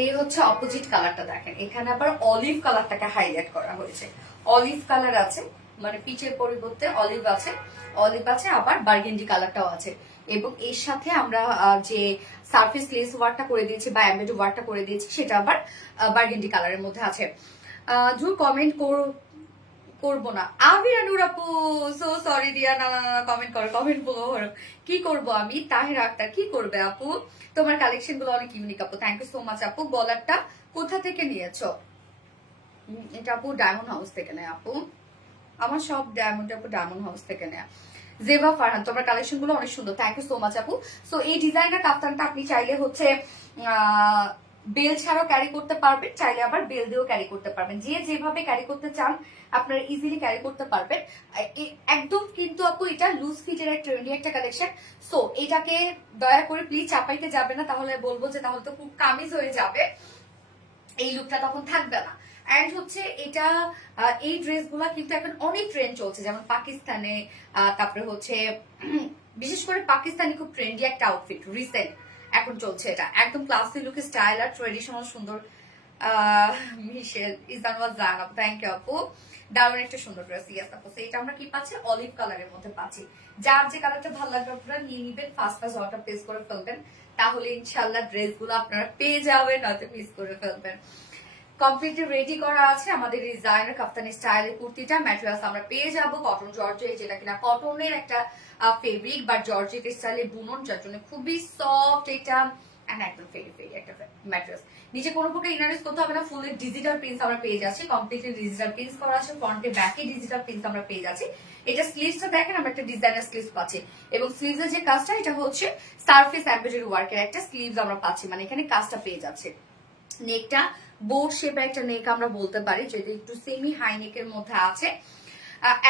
এই হচ্ছে অপোজিট কালারটা, দেখেন এখানে আবার অলিভ কালারটাকে হাইলাইট করা হয়েছে। অলিভ কালার আছে, মানে পিচের পরিবর্তে অলিভ আছে, অলিভ আছে, আবার বার্গেন্ডি কালারটাও আছে। এবং এর সাথে আমরা যে সারফেস লেস ওয়ার্কটা করে দিয়েছি বা এমব্রয়ডারি ওয়ার্কটা করে দিয়েছি সেটা আবার বার্গেন্ডি কালারের মধ্যে আছে। জুর কমেন্ট করবো না। আবিরানুর আপু, সো সরি দিয়া, না কমেন্ট করো, কমেন্ট বলো। কি করব আমি? তাহের আক্তার, কি করবে আপু? তোমার কালেকশন গুলো অনেক ইউনিক আপু, থ্যাংক ইউ সো মাচ আপু। গলারটা কোথা থেকে নিয়েছো? এটা আপু ডায়মন্ড হাউস থেকে নেয় আপু, আমার সব ডায়মন্ড আপু ডায়মন্ড হাউস থেকে নেয়া। জেবা ফারহান, তোমার কালেকশন গুলো অনেক সুন্দর, থ্যাংক ইউ সো মাচ আপু। সো এই ডিজাইনার কাফতানটা আপনি চাইলে হচ্ছে বেল ছাড়াও ক্যারি করতে পারবেন, চাইলে আবার বেল দিয়েও ক্যারি করতে পারবেন। যে যেভাবে ক্যারি করতে চান আপনারা ইজিলি ক্যারি করতে পারবেন একদম। কিন্তু আপু এটা লুজ ফিটের একটা ট্রেন্ডি একটা কালেকশন। সো এটাকে দয়া করে প্লিজ চাপাইতে যাবে না, তাহলে বলবো যে তাহলে তো খুব কামিজ হয়ে যাবে, এই লুকটা তখন থাকবে না। অ্যান্ড হচ্ছে এটা এই ড্রেসগুলো কিন্তু এখন অনেক ট্রেন্ড চলছে, যেমন পাকিস্তানে, তারপরে হচ্ছে বিশেষ করে পাকিস্তানি খুব ট্রেন্ডি একটা আউটফিট রিসেন্ট এখন চলছে। এটা একদম ক্লাসি লুকে স্টাইল আর ট্রেডিশনাল সুন্দর। মিশেল ইসানওয়াজ জানাব, থ্যাংক ইউ আপু, দারুণ একটা সুন্দর ড্রেস। ইয়াস আপু, এটা আমরা কি পাচ্ছি? অলিভ কালারের মধ্যে পাচ্ছি। যার যে কালারটা ভালো লাগবে আপনারা নিয়ে নিবেন, ফার্স্ট ফার্স্ট অর্ডার প্লেস করে ফেলবেন, তাহলে ইনশাল্লাহ ড্রেসগুলো আপনারা পেয়ে যাবেন, নয়তো মিস করে ফেলবেন। কমপ্লিটলি রেডি করা আছে আমাদের ডিজাইনার কাফতানি স্টাইলের কুর্তিটা। ম্যাটেরিয়ালস আমরা পেয়ে যাব কটন জর্জেট, যেটা কিনা কটনের একটা ফেব্রিক বা জর্জেট স্টাইলে বুনন, যার জন্য খুবই সফট এটা, একদম ফেরি ফেরি একটা ম্যাটেরিয়ালস। নিচে কোনো প্রকার ইনারিস করতে হবে না, ফুল ডিজিটাল প্রিন্টস আমরা পেয়ে যাচ্ছি, কমপ্লিটলি ডিজিটাল প্রিন্টস করা আছে, ফ্রন্টে ব্যাকে ডিজিটাল প্রিন্টস আমরা পেয়ে যাচ্ছি। এটা স্লিভসটা দেখেন, আমরা একটা ডিজাইনার স্লিভস পাচ্ছি। এবং স্লিভসের যে কাজটা, এটা হচ্ছে সারফেস এমব্রয়ডারি ওয়ার্কের একটা স্লিভস আমরা পাচ্ছি, মানে এখানে কাজটা পেয়ে যাচ্ছে। নেকটা বোর্ড শেপের একটা নেক আমরা বলতে পারি, যেটা একটু সেমি হাই নেকের মধ্যে আছে।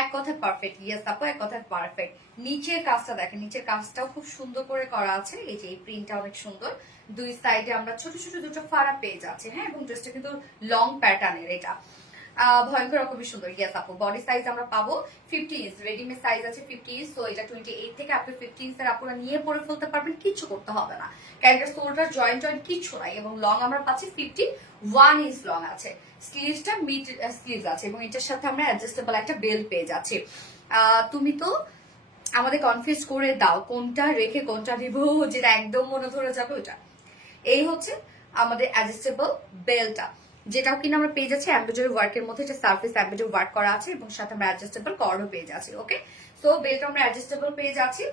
এক কথায় পারফেক্ট। ইয়েস আপু, এক কথায় পারফেক্ট। নিচের কাজটা দেখেন, নিচের কাজটাও খুব সুন্দর করে করা আছে। এই যে এই প্রিন্টটা অনেক সুন্দর, দুই সাইডে আমরা ছোট ছোট দুটো ফাড়া পেয়ে যাচ্ছে। হ্যাঁ, এবং ড্রেসটা কিন্তু লং প্যাটার্নের, এটা ভয়ঙ্কর রকমের সুন্দর। ইয়েস আপু, বডি সাইজ আমরা পাবো 50 ইঞ্চ, রেডিমেড সাইজ আছে 50 ইঞ্চ। সো এটা 28 থেকে আপনি 50 ইঞ্চের আপনারা নিয়ে পরে ফেলতে পারবেন, কিছু করতে হবে না, ক্যারেক্টার শোল্ডার জয়েন্ট কিছু নাই। এবং লং আমরা পাচ্ছি 51 ইঞ্চ লং আছে। স্লিভসটা মিড স্লিভস আছে, এবং এটার সাথে আমরা অ্যাডজাস্টেবল একটা বেল্ট পেয়ে যাচ্ছি। তুমি তো আমাদের কনফিউজ করে দাও, কোনটা রেখে কোনটা নিব, যেটা একদম মনে ধরে যাবে ওটা। এই হচ্ছে আমাদের অ্যাডজাস্টেবল বেলটা, যেটাও কিনা আমরা পেয়ে যাচ্ছি এমব্রয়ডারি ওয়ার্কের মধ্যে, এটা সার্ফেস এমব্রয়ডারি ওয়ার্ক করা আছে এবং সাথে আমরা অ্যাডজাস্টেবল কর্ডও পেয়ে যাচ্ছি। ওকে, সো বেলটা আমরা অ্যাডজাস্টেবল পেয়ে যাচ্ছি,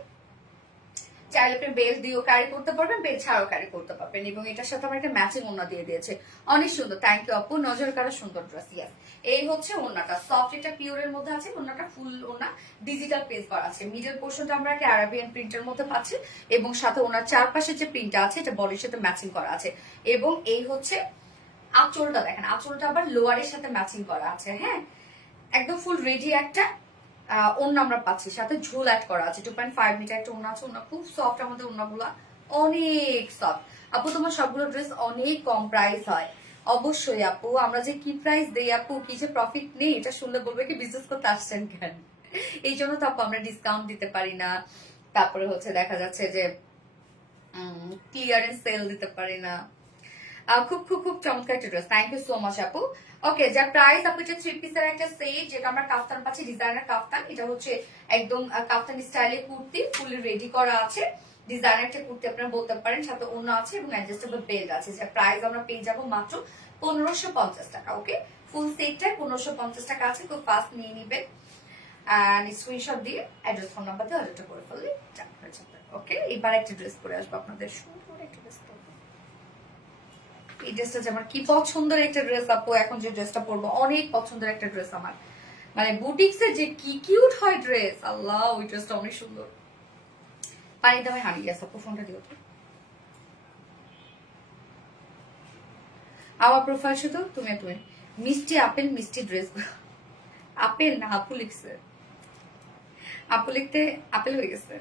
চাইলে আপনি বেল দিয়েও ক্যারি করতে পারবেন, বেল ছাড়াও ক্যারি করতে পারবেন, এবং এটার সাথে আমরা একটা ম্যাচিং ওড়না দিয়ে দিয়েছে, অনেক সুন্দর। থ্যাংক ইউ আপু, নজর কাড়া সুন্দর ড্রেস। ইয়াস, এই হচ্ছে ওড়নাটা, সফট এটা পিওরের মধ্যে আছে, ওড়নাটা ফুল ওড়না ডিজিটাল পেজ করা আছে, মিডল পোর্শনটা আমরা একটা আরাবিয়ান প্রিন্টের মধ্যে পাচ্ছি এবং সাথে ওনার চারপাশে যে প্রিন্টটা আছে এটা বডির সাথে ম্যাচিং করা আছে, এবং এই হচ্ছে আঁচলটা, দেখেন আঁচলটা আবার লোয়ারের সাথে ম্যাচিং করা আছে। হ্যাঁ, একদম ফুল রেডি একটা ওড়না আমরা পাচ্ছি, সাথে ঝোল অ্যাড করা আছে, 2.5 মিটার একটা ওড়না আছে, ওড়না খুব সফট, আমাদের ওড়নাগুলা অনেক সফট। আপু তোমার সবগুলো ড্রেস অনেক কম প্রাইস হয়। অবশ্যই আপু, আমরা যে কি প্রাইস দেই আপু, কি যে প্রফিট নেই, এটা শুনলে বলবে কি বিজনেস করতে আসছেন কেন। এই জন্য তো আপু আমরা ডিসকাউন্ট দিতে পারি না, তারপরে হচ্ছে দেখা যাচ্ছে যে ক্লিয়ারেন্স সেল দিতে পারি না। খুব খুব খুব চমৎকার একটা dress, thank you so much আপু। ওকে, যার প্রাইস আপু, এটা 3 পিসের একটা সেট, যেটা আমরা কাফতান পাচ্ছি, ডিজাইনার কাফতান, এটা হচ্ছে একদম কাফতান স্টাইলে কুর্তি, ফুলি রেডি করা আছে, ডিজাইনার একটা কুর্তি আপনারা বলতে পারেন, সাথে ওড়না আছে এবং অ্যাডজাস্টেবল বেল্ট আছে, যার প্রাইস আমরা পেয়ে যাবো মাত্র 1550 টাকা। ওকে, ফুল সেটটায় 1550 টাকা আছে, খুব ফাস্ট নিয়ে নিবেন এন্ড স্ক্রিনশট দিয়ে অ্যাড্রেস ফোন নাম্বার দিয়ে অর্ডারটা করে ফেললে ডান হয়ে যাবে। ওকে, এবার একটা ড্রেস পরে আসবো আপনাদের, সুন্দর একটা ড্রেস পরবো। এই ড্রেসটা যে আমার কি পছন্দের একটা ড্রেস আপু, এখন যে ড্রেসটা পরবো অনেক পছন্দের একটা ড্রেস আমার, মানে বুটিক্স এর যে কি কিউট হয় ড্রেস, আল্লাহ ওই ড্রেসটা অনেক সুন্দর। পানি দামে হারিয়ে গেছে আপু, ফোনটা দিও তো। আমার প্রোফাইল শুধু তুমি তুমি মিষ্টি আপেল মিষ্টি ড্রেস, আপেল না আপু লিখছে, আপু লিখতে আপেল হয়ে গেছে।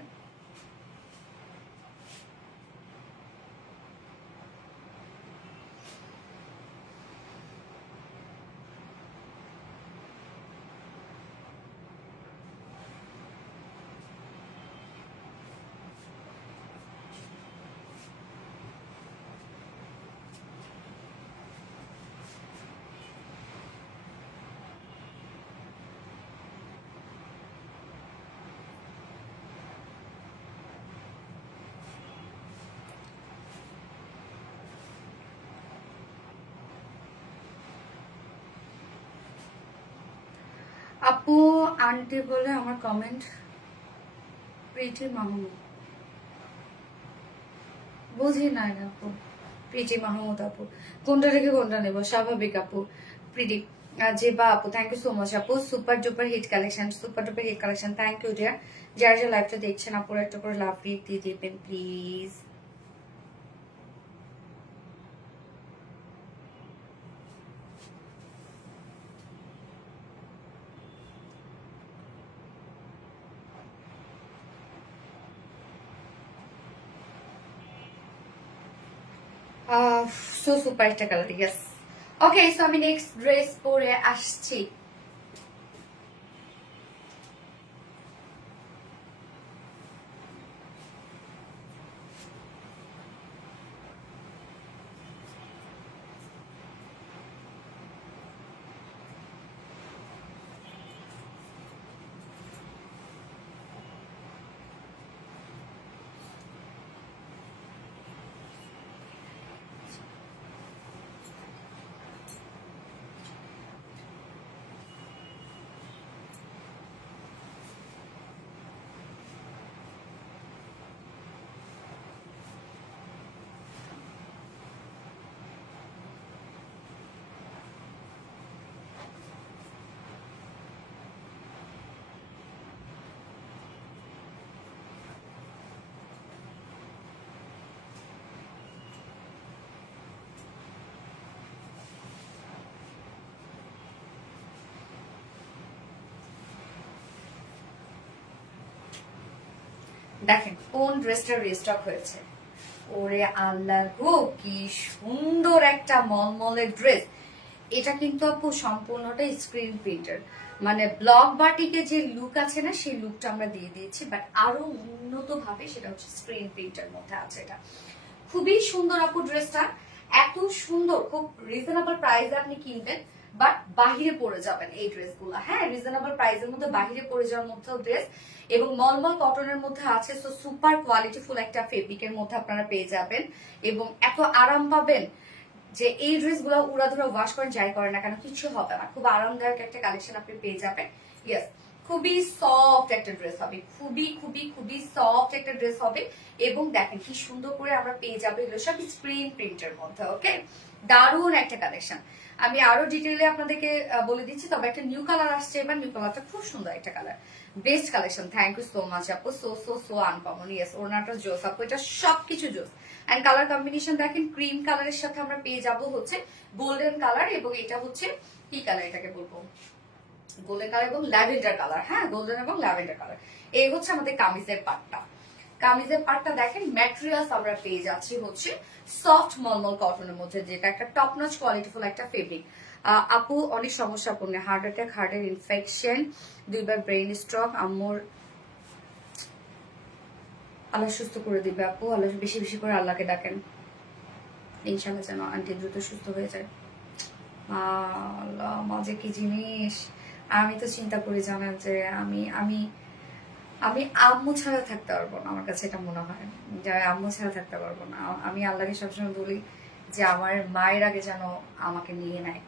আপু আন্টি বলে আমার কমেন্ট, প্রিটি মাহমুদ, বুঝি নাই আপু, প্রিটি মাহমুদ আপু, কোনটা রেখে কোনটা নেবো, স্বাভাবিক আপু প্রিটি যে বা আপু, থ্যাংক ইউ সো মাচ আপু, super duper hit collection, super duper hit collection, thank you dear. যারা যারা লাইভটা দেখছেন আপুরা একটা করে লাভ দিয়ে দিবেন প্লিজ। সো সুপার একটা কালার, ইয়েস। ওকে, সো আমি নেক্সট ড্রেস পরে আসছি। দেখেন কোন ড্রেসটা রিস্টক হয়েছে, ওরে আল্লাহ গো, কি সুন্দর একটা মলমলের ড্রেস। এটা কিন্তু আপু সম্পূর্ণটা স্ক্রিন প্রিন্টার, মানে ব্লক বাটিকে যে লুক আছে না, সেই লুকটা আমরা দিয়ে দিয়েছি, বাট আরো উন্নত ভাবে সেটা হচ্ছে স্ক্রিন প্রিন্টার মধ্যে আছে। এটা খুবই সুন্দর আপু ড্রেসটা, এত সুন্দর, খুব রিজনেবল প্রাইসে আপনি কিনবেন, বাট বাহিরে পরে যাবেন এই ড্রেসগুলো, হ্যাঁ, রিজনেবল প্রাইসের মধ্যে বাহিরে পরে যাওয়ার মধ্যে ড্রেস, এবং মলমল কটনের মধ্যে আছে। সো সুপার কোয়ালিটিফুল একটা ফেব্রিকের মধ্যে আপনারা পেয়ে যাবেন এবং এত আরাম পাবেন যে এই ড্রেসগুলো উড়াধুরা ওয়াশ করেন যাই করে না কেন কিছু হবে না। খুব আরামদায়ক একটা কালেকশন আপনি পেয়ে যাবেন। ইয়েস, খুবই সফট একটা ড্রেস হবে, খুবই খুবই খুবই সফট একটা ড্রেস হবে। এবং দেখেন কি সুন্দর করে আমরা পেয়ে যাবো এগুলো সব স্ক্রিন প্রিন্টের মধ্যে। ওকে, দারুণ একটা কালেকশন। আমি আরো ডিটেইলে আপনাদেরকে বলে দিচ্ছি, তবে একটা নিউ কালার আসছে এবার, নিউ কালারটা খুব সুন্দর একটা colour, best collection. Thank you so much আপু, so so so uncommon. Yes, ওনাটা জোস আপু, এটা সবকিছু জোস। এন্ড কালার কম্বিনেশন দেখেন, ক্রিম কালারের সাথে আমরা পেয়ে যাব হচ্ছে গোল্ডেন কালার, এবং এটা হচ্ছে কি কালার এটাকে বলবো, গোল্ডেন কালার এবং ল্যাভেন্ডার কালার। হ্যাঁ, গোল্ডেন এবং ল্যাভেন্ডার কালার। এই হচ্ছে আমাদের কামিজের পাটটা। কামিজের পাটটা দেখেন, ম্যাটেরিয়ালস আমরা পেয়ে যাচ্ছি হচ্ছে সফট মলমল কটনের মধ্যে, যেটা একটা টপ নচ কোয়ালিটিফুল একটা ফেব্রিক। আপু অনেক সমস্যা পড়লে, হার্ট অ্যাটাক, হার্টের ইনফেকশন, 2বার ব্রেইন স্ট্রোক, আম্মুর আল্লাহ সুস্থ করে দিবে আপু, আল্লাহ বেশি বেশি করে আল্লাহকে ডাকেন, ইনশাআল্লাহ যেন আন্টি দ্রুত সুস্থ হয়ে যায়। আল্লাহ, মাঝে কি জিনিস, আমি তো চিন্তা করি জানেন যে আমি আমি আমি আম্মু ছাড়া থাকতে পারবো না, আমার কাছে এটা মনে হয় যে আম্মু ছাড়া থাকতে পারবো না। আমি আল্লাহকে সবসময় বলি যে আমার মায়ের আগে যেন আমাকে নিয়ে নেয়,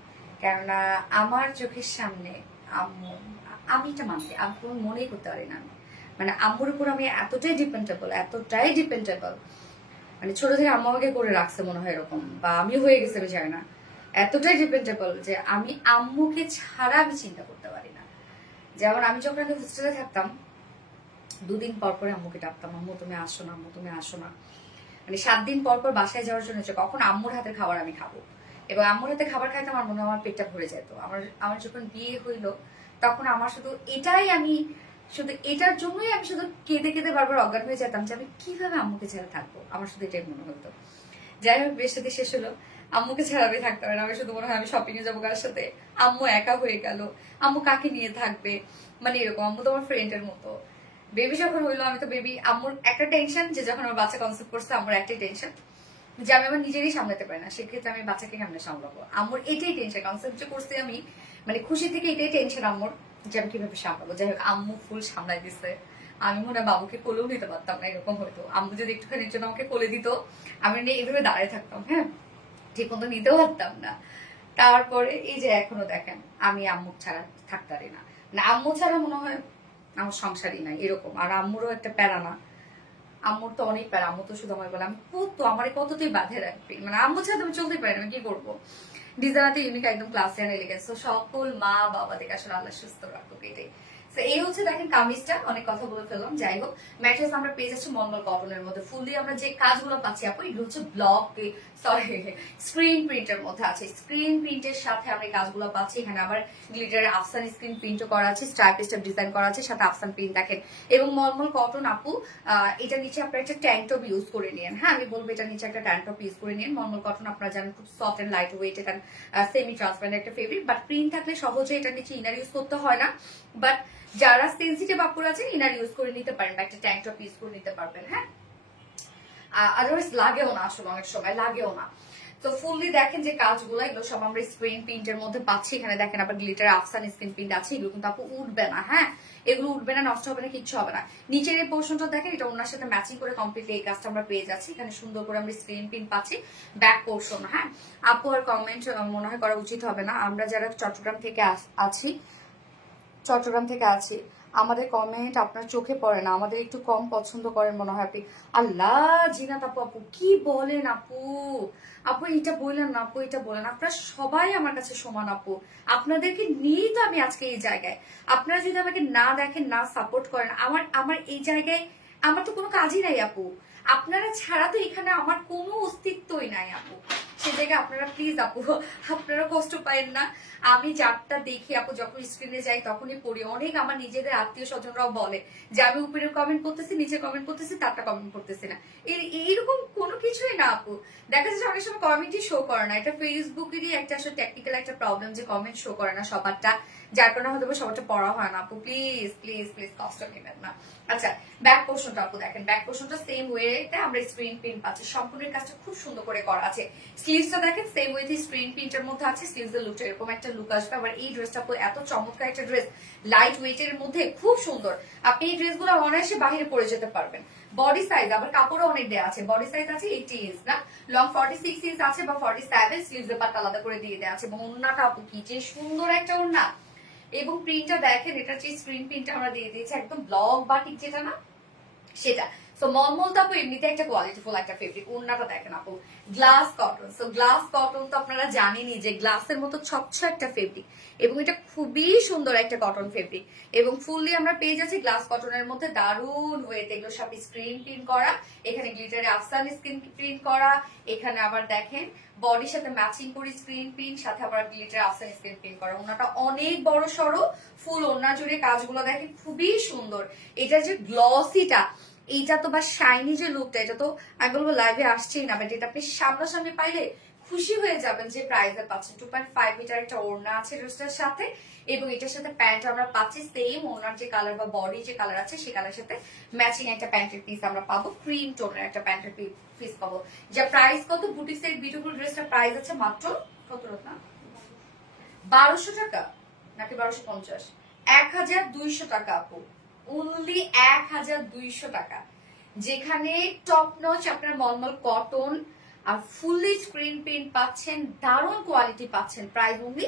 কেননা আমার চোখের সামনে আম্মু, আমি এটা মানতে আমি কোনো মনেই করতে পারি না, মানে আম্মুর উপর আমি এতটাই ডিপেন্ডেবল, মানে ছোট থেকে আম্মু আমাকে করে রাখছে মনে হয় এরকম, বা আমি হয়ে গেছে আমি জানি না, এতটাই ডিপেন্ডেবল যে আমি আম্মুকে ছাড়া আমি চিন্তা করতে পারি না। যেমন আমি যখন আগে হোস্টেলে থাকতাম, 2 দিন পর পরে আম্মুকে ডাকতাম, আম্মু তুমি আসো না, আম্মু তুমি আসো না, মানে 7 দিন পর পর বাসায় যাওয়ার জন্য, যে কখন আম্মুর হাতের খাবার আমি খাবো, এবং আম্মুর হাতে খাবার খাইতে আমার মনে হয় আমার পেটটা ভরে যেত। আমার যখন বিয়ে হইলো তখন আমার শুধু এটার জন্যই আমি শুধু কেঁদে কেঁদে বারবার অজ্ঞান হয়ে যেতাম যে আমি কিভাবে আম্মুকে ছেড়ে থাকবো, আমার শুধু এটাই মনে হতো। যাই হোক, বিয়ের সাথে শেষ হলো, আম্মুকে ছাড়া আমি থাকতে পারি না, আমি শুধু মনে হয় আমি শপিং এ যাবো কার সাথে, আম্মু একা হয়ে গেল, আম্মু কাকে নিয়ে থাকবে, মানে এরকম, আম্মু তো আমার ফ্রেন্ডের মতো। বেবি যখন হইলো আমি তো বেবি, আম্মুর একটা টেনশন যে যখন আমার বাচ্চা কনসেপ্ট করছে, আম্মুর একটাই টেনশন যে আমি আমার নিজেরই সামলাতে পারি না, সেক্ষেত্রে আমি বাচ্চাকে কেমনে সামলাবো। আম্মুর এটাই টেনশন, কনসেপ্ট যে করছি আমি, মানে খুশি থেকে এটাই টেনশন আম্মুর যে আমি কিভাবে সামলাবো। যাই হোক, আম্মু ফুল সামলাই দিচ্ছে, আমি মনে হয় বাবুকে কোলেও নিতে পারতাম না, এরকম হয়তো আম্মু যদি একটুখানির জন্য আমাকে কোলে দিত, আমি এইভাবে দাঁড়ায় থাকতাম, হ্যাঁ, ঠিক মতো নিতেও পারতাম না। তারপরে এই যে এখনো দেখেন আমি আম্মু ছাড়া থাকতে পারি না, মানে আম্মু ছাড়া মনে হয় আমার সংসারই নাই এরকম। আর আম্মুরও একটা প্যারা না, আম্মুর তো অনেক প্যারা, আম্মু তো শুধু আমায় বলে আমি আমার কততেই বাঁধে রাখবি, মানে আম্মু ছাড়া তুমি চলতেই পারি না, আমি কি করবো। ডিজাইনাতে ইউনিক একদম ক্লাসে এনে এলিগেন্স। তো সকল মা বাবাদেরকে আসলে আল্লাহ সুস্থ রাখুক, এটাই। তো এই হচ্ছে দেখেন কামিজটা, অনেক কথা বলে ফেললাম। যাই হোক, ম্যাট্রেস আমরা পেয়ে যাচ্ছি মলমল কটনের মধ্যে, ফুললি আমরা যে কাজগুলো পাচ্ছি আপু এগুলো হচ্ছে ব্লক স্ক্রিন প্রিন্টের মধ্যে আছে, স্ক্রিন প্রিন্টের সাথে আমরা এই কাজগুলো পাচ্ছি। এখানে আবার গ্লিটারের আফসান স্ক্রিন প্রিন্টও করা আছে, স্টাইপ স্টেপ ডিজাইন করা আছে, সাথে আফসান প্রিন্ট দেখেন। এবং মলমল কটন আপু, এটা নিচে আপনারা একটা ট্যাঙ্ক টপ ইউজ করে নিন, হ্যাঁ আমি বলবো এটা নিচে একটা ট্যাঙ্ক টপ ইউজ করে নিন। মলমল কটন আপনারা জানেন খুব সফট এন্ড লাইট ওয়েট, এটা সেমি ট্রান্সপারেন্ট একটা ফেব্রিক, বাট প্রিন্ট থাকলে সহজে এটা নিচে ইনার ইউজ করতে হয় না। বাট যারা সেন্সিটিভ আপুরা আছেন ইনার ইউজ করে নিতে পারেন, বা একটা ট্যাঙ্ক টপ ইউজ করে নিতে পারবেন, হ্যাঁ, আদারওয়াইজ লাগেও না, আসলে অনেক সময় লাগেও না। তো ফুললি দেখেন যে কাজগুলো এগুলো সব আমরা স্ক্রিন প্রিন্টের মধ্যে পাচ্ছি। এখানে দেখেন আবার গ্লিটার আফসান স্ক্রিন প্রিন্ট আছে, এগুলো কিন্তু আপু উঠবে না, হ্যাঁ, এগুলো উঠবে না, নষ্ট হবে না, কিচ্ছু হবে না। নিচের এই পোর্শনটা দেখেন, এটা ওনার সাথে ম্যাচিং করে কমপ্লিটলি এই কাজটা আমরা পেয়ে যাচ্ছি। এখানে সুন্দর করে আমরা স্ক্রিন প্রিন্ট পাচ্ছি, ব্যাক পোর্শন, হ্যাঁ। আপু আর কমেন্ট মনে হয় করা উচিত হবে না, আমরা যারা চট্টগ্রাম থেকে আছি আমাদের কমেন্ট আপনার চোখে পড়ে না, আমাদের একটু কম পছন্দ করেন মনে হয় আপনি। আল্লাহ, জিনাত আপু, আপু কি বলেন আপু, আপু এটা বললেন না, আপু এটা বলেন, আপনারা সবাই আমার কাছে সমান আপু, আপনাদেরকে নিয়েই তো আমি আজকে এই জায়গায়। আপনারা যদি আমাকে না দেখেন, না সাপোর্ট করেন, আমার এই জায়গায় আমার তো কোনো কাজই নাই আপু, আপনারা ছাড়া তো এখানে আমার কোনো অস্তিত্বই নাই আপু। সে জায়গায় আপনারা প্লিজ আপু, আপনারা কষ্ট পাইন না। আমি যারটা দেখি আপু, যখন স্ক্রিনে যাই তখনই পড়ি, অনেক আমার নিজেদের আত্মীয় স্বজনরাও বলে যে আমি উপরে কমেন্ট করতেছি, নিচে কমেন্ট করতেছি, তারটা কমেন্ট করতেছি না, এইরকম কোনো কিছুই না আপু। দেখা যাচ্ছে অনেক সময় কমেন্টই শো করে না, এটা ফেসবুকেরই একটা আসলে টেকনিক্যাল একটা প্রবলেম যে কমেন্ট শো করে না সবারটা, যার কারণে হয়তো সবারটা পড়া হয় না আপু। প্লিজ প্লিজ প্লিজ কষ্ট নেবেন না। আচ্ছা, ব্যাক পোর্শনটা আপু দেখেন, ব্যাক পোর্শনটা সেম ওয়েতে আমরা স্ক্রিন প্রিন্ট পাচ্ছি, সম্পূর্ণ কাজটা খুব সুন্দর করে করা আছে। স্লিভসটা দেখেন সেম উইথ স্ক্রিন প্রিন্টের মধ্যে আছে। স্লিভসের লুকটা এরকম একটা লুক আসবে। আবার এই ড্রেসটা এত চমৎকার একটা ড্রেস, লাইট ওয়েটের মধ্যে খুব সুন্দর। আপনি এই ড্রেসগুলো অনায়াসে বাইরে পরে যেতে পারবেন। বডি সাইজ আবার কাপড়ও অনেক দেওয়া আছে। বডি সাইজ আছে 80 ইঞ্চ না, লং 46 ইঞ্চ আছে বা 47। স্লিভসের পাট আলাদা করে দিয়ে দেওয়া আছে এবং ওড়নাটা আপু কি যে সুন্দর একটা ওড়না। এবং প্রিন্টটা দেখেন, এটা যে স্ক্রিন প্রিন্টটা আমরা দিয়ে দিয়েছি একদম ব্লক বাটিক যেটা না সেটা। সো মলমল তো আপু এমনিতে একটা কোয়ালিটিফুল একটা ফেব্রিক। ওড়নাটা দেখেন আপু glass cotton. So glass cotton তো আপনারা জানেনই যে গ্লাসের মতো স্বচ্ছ একটা ফেব্রিক এবং এটা খুবই সুন্দর একটা কটন ফেব্রিক এবং ফুললি আমরা পেয়ে যাচ্ছি গ্লাস কটনের মধ্যে দারুণ ওয়েট। এগুলো সব স্ক্রিন প্রিন্ট করা, এখানে গ্লিটারে আফসান স্ক্রিন প্রিন্ট করা, এখানে আবার দেখেন বডির সাথে ম্যাচিং করে স্ক্রিন প্রিন্ট, সাথে আবার গ্লিটারে আফসান স্ক্রিন প্রিন্ট করা। ওনাটা অনেক বড় সড়ো, ফুল ওনা জুড়ে কাজগুলো দেখেন খুবই সুন্দর। এটা যে গ্লসিটা, এইটা তো বা শাইনি যে লুকটা, এটা তো আমি বলবো লাইভে আসছেই না, বাট এটা আপনি সামনাসামনি পাইলে খুশি হয়ে যাবেন যে প্রাইসে পাচ্ছেন। 2.5 মিটার একটা ওড়না আছে ড্রেসটার সাথে এবং এটার সাথে প্যান্ট আমরা পাচ্ছি সেম ওড়নার যে কালার বা বডি যে কালার আছে সেই কালারের সাথে ম্যাচিং একটা প্যান্টের পিস আমরা পাবো, ক্রিম টোনের একটা প্যান্টের পিস পাবো। যা প্রাইস কত, বুটিক্সের বিউটিফুল ড্রেসটার প্রাইস আছে মাত্র কত না 1200 টাকা নাকি 1250, 1200 টাকা আপু, অনলি 1200 টাকা। যেখানে টপ নচ আপনার মলমল কটন আর ফুললি স্ক্রিন প্রিন্ট পাচ্ছেন, দারুণ কোয়ালিটি পাচ্ছেন, প্রাইস অনলি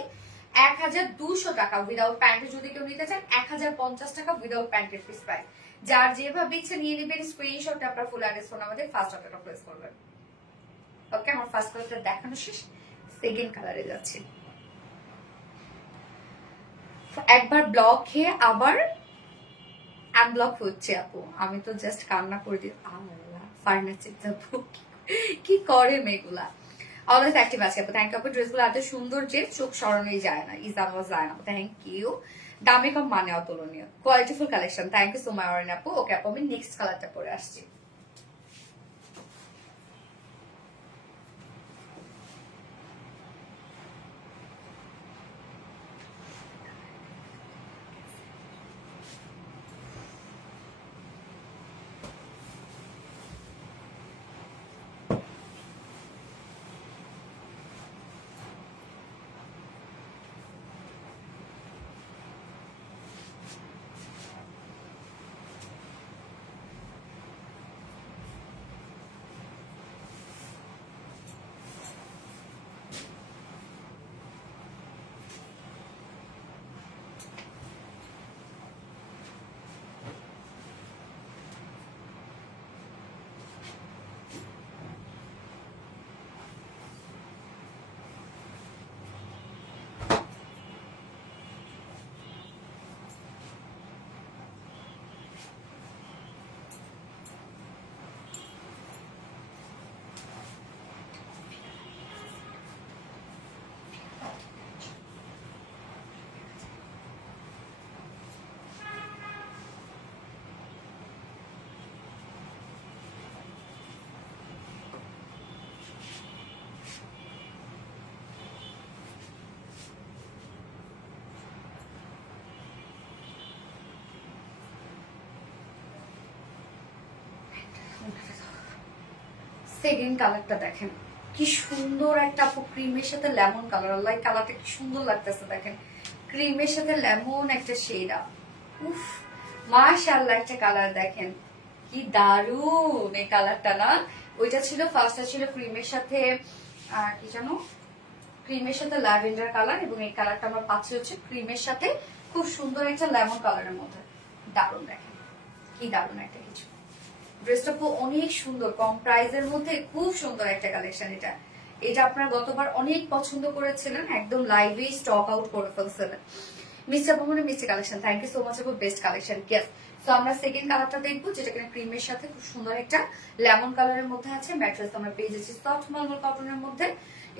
1200 টাকা। উইদাউট প্যান্টে যদি কেউ নিতে চান 1050 টাকা উইদাউট প্যান্টের পিস প্রাইস। যার যেভাবে ইচ্ছে নিয়ে নেবেন, স্ক্রিনশটটা আপনার ফুল অ্যাড্রেস ফোন আমাদের ফার্স্ট অর্ডারটা প্লেস করবেন। ওকে, আমার ফার্স্ট কালারটা দেখানো শেষ, সেকেন্ড কালারে যাচ্ছে। একবার ব্লক খেয়ে আবার আনব্লক হচ্ছে আপু, আমি তো জাস্ট কান্না করে দিই। আল্লাহ, ফার্নিচার কি করে মেয়েগুলা। অলওয়েজ অ্যাক্টিভ আছে আপু, থ্যাংক ইউ আপু। ড্রেসগুলো এত সুন্দর যে চোখ সরানোই যায় না, ইজানওয়াজ যায় না। থ্যাংক ইউ, দামে কম মানে অতুলনীয়, qualityful collection. Thank you so much আপু। ওকে আপু, আমি নেক্সট কালারটা পরে আসছি। সেকেন্ড কালারটা দেখেন কি সুন্দর একটা আপু, ক্রিমের সাথে লেমন কালার। আল্লাহ, কালারটা কি সুন্দর লাগতেছে দেখেন, ক্রিমের সাথে লেমন একটা শেড। উফ, মাশাআল্লাহ একটা কালার দেখেন কি দারুন এই কালারটা না। ওইটা ছিল ফার্স্টটা ছিল ক্রিমের সাথে কি জানো, ক্রিমের সাথে ল্যাভেন্ডার কালার এবং এই কালারটা আমরা পাচ্ছি হচ্ছে ক্রিমের সাথে খুব সুন্দর একটা লেমন কালারের মধ্যে। দারুন দেখেন, কি দারুন একটা কিছু। ড্রেসটা অনেক সুন্দর, কম প্রাইসের মধ্যে খুব সুন্দর একটা কালেকশন। এটা এটা আপনারা গতবার অনেক পছন্দ করেছিলেন, একদম লাইভে স্টক আউট করে ফেলছিলেন। মিস্টার আপু মানে মিষ্টি collection, thank you so much আপু, বেস্ট কালেকশন। ইয়েস, তো আমরা সেকেন্ড কালারটা দেখবো, যেটা কিনা ক্রিমের সাথে খুব সুন্দর একটা লেমন কালারের মধ্যে আছে। ম্যাট্রেস আমরা পেয়ে যাচ্ছি সফট মলমল কটনের মধ্যে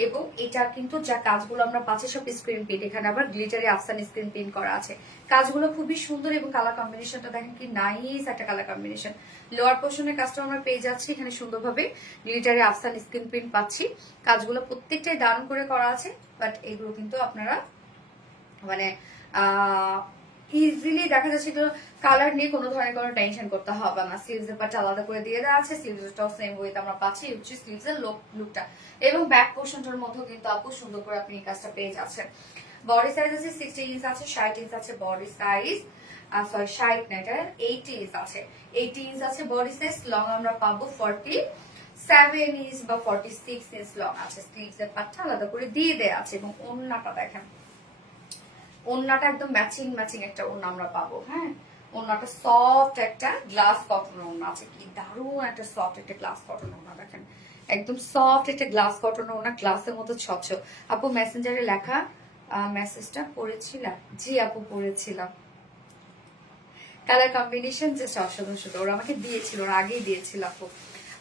এবং এটা কিন্তু যা কাজগুলো আমরা পাচ্ছি সব স্ক্রিন প্রিন্ট। এখানে আবার গ্লিটারি আফসান স্ক্রিন প্রিন্ট করা আছে। কাজগুলো খুবই সুন্দর এবং কালার কম্বিনেশনটা দেখেন কি নাইস একটা কালার কম্বিনেশন। লোয়ার পোর্শনের কাজটা আমরা পেয়ে যাচ্ছি, এখানে সুন্দরভাবে গ্লিটারি আফসান স্ক্রিন প্রিন্ট পাচ্ছি। কাজগুলো প্রত্যেকটাই দারুণ করে করা আছে, বাট এগুলো কিন্তু আপনারা মানে ইজিলি দেখা যাচ্ছে এগুলো কালার নিয়ে কোনো ধরনের কোনো টেনশন করতে হবে না। স্লিভস এর পার্ট আলাদা করে দিয়ে দেওয়া আছে, স্লিভসটাও সেম ওয়েতে আমরা পাচ্ছি, হচ্ছে স্লিভস এর লুকটা। এবং ব্যাক পোর্শনটার মধ্যেও কিন্তু আপু সুন্দর করে আপনি এই কাজটা পেয়ে যাচ্ছেন। বডি সাইজ আছে 60 ইঞ্চ আছে, 60 ইঞ্চ আছে বডি সাইজ, সরি 60 না, এটা 80 ইঞ্চ আছে, 80 ইঞ্চ আছে বডি সাইজ। লং আমরা পাবো 47 ইঞ্চ বা 46 ইঞ্চ লং আছে। স্লিভস এর পার্টটা আলাদা করে দিয়ে দেওয়া আছে। এবং ওড়নাটা দেখেন, ওড়নাটা একদম ম্যাচিং ম্যাচিং একটা ওড়না আমরা পাবো। হ্যাঁ, ওড়নাটা সফট একটা গ্লাস কটন ওড়না আছে, কি দারুণ একটা সফট একটা গ্লাস কটন ওড়না দেখেন, একদম সফট একটা গ্লাস কটন ওড়না, গ্লাসের মতো স্বচ্ছ। আপু মেসেঞ্জারে লেখা মেসেজটা পড়েছিলাম? জি আপু পড়েছিলাম। কালার কম্বিনেশন জাস্ট অসাধারণ সুন্দর, ওরা আমাকে দিয়েছিল, ওরা আগেই দিয়েছিল আপু।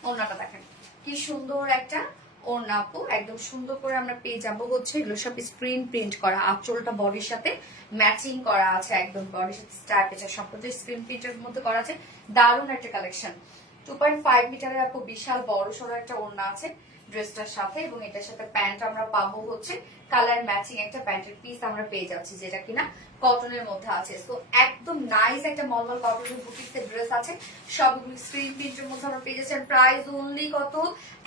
ওড়নাটা দেখেন কি সুন্দর একটা ওড়না আপু, একদম সুন্দর করে আমরা পেয়ে যাবো হচ্ছে এগুলো সব স্ক্রিন প্রিন্ট করা, আঁচলটা বডির সাথে ম্যাচিং করা আছে, একদম বডির সাথে স্টাইপ এটা সম্পূর্ণ স্ক্রিন প্রিন্টের মধ্যে করা আছে। দারুণ একটা কালেকশন। 2.5 মিটারের আপু বিশাল বড় সড়ো একটা ওড়না আছে ড্রেসটার সাথে, এবং এটার সাথে প্যান্ট আমরা পাবো হচ্ছে কালার ম্যাচিং একটা প্যান্টের পিস আমরা পেয়ে যাচ্ছি, যেটা কিনা কটনের মধ্যে আছে। তো একদম নাইস একটা মলমল কটনের বুটিক্সের ড্রেস আছে, সবগুলো স্ক্রিন প্রিন্টের মধ্যে আমরা পেয়ে যাচ্ছি। প্রাইস অনলি কত?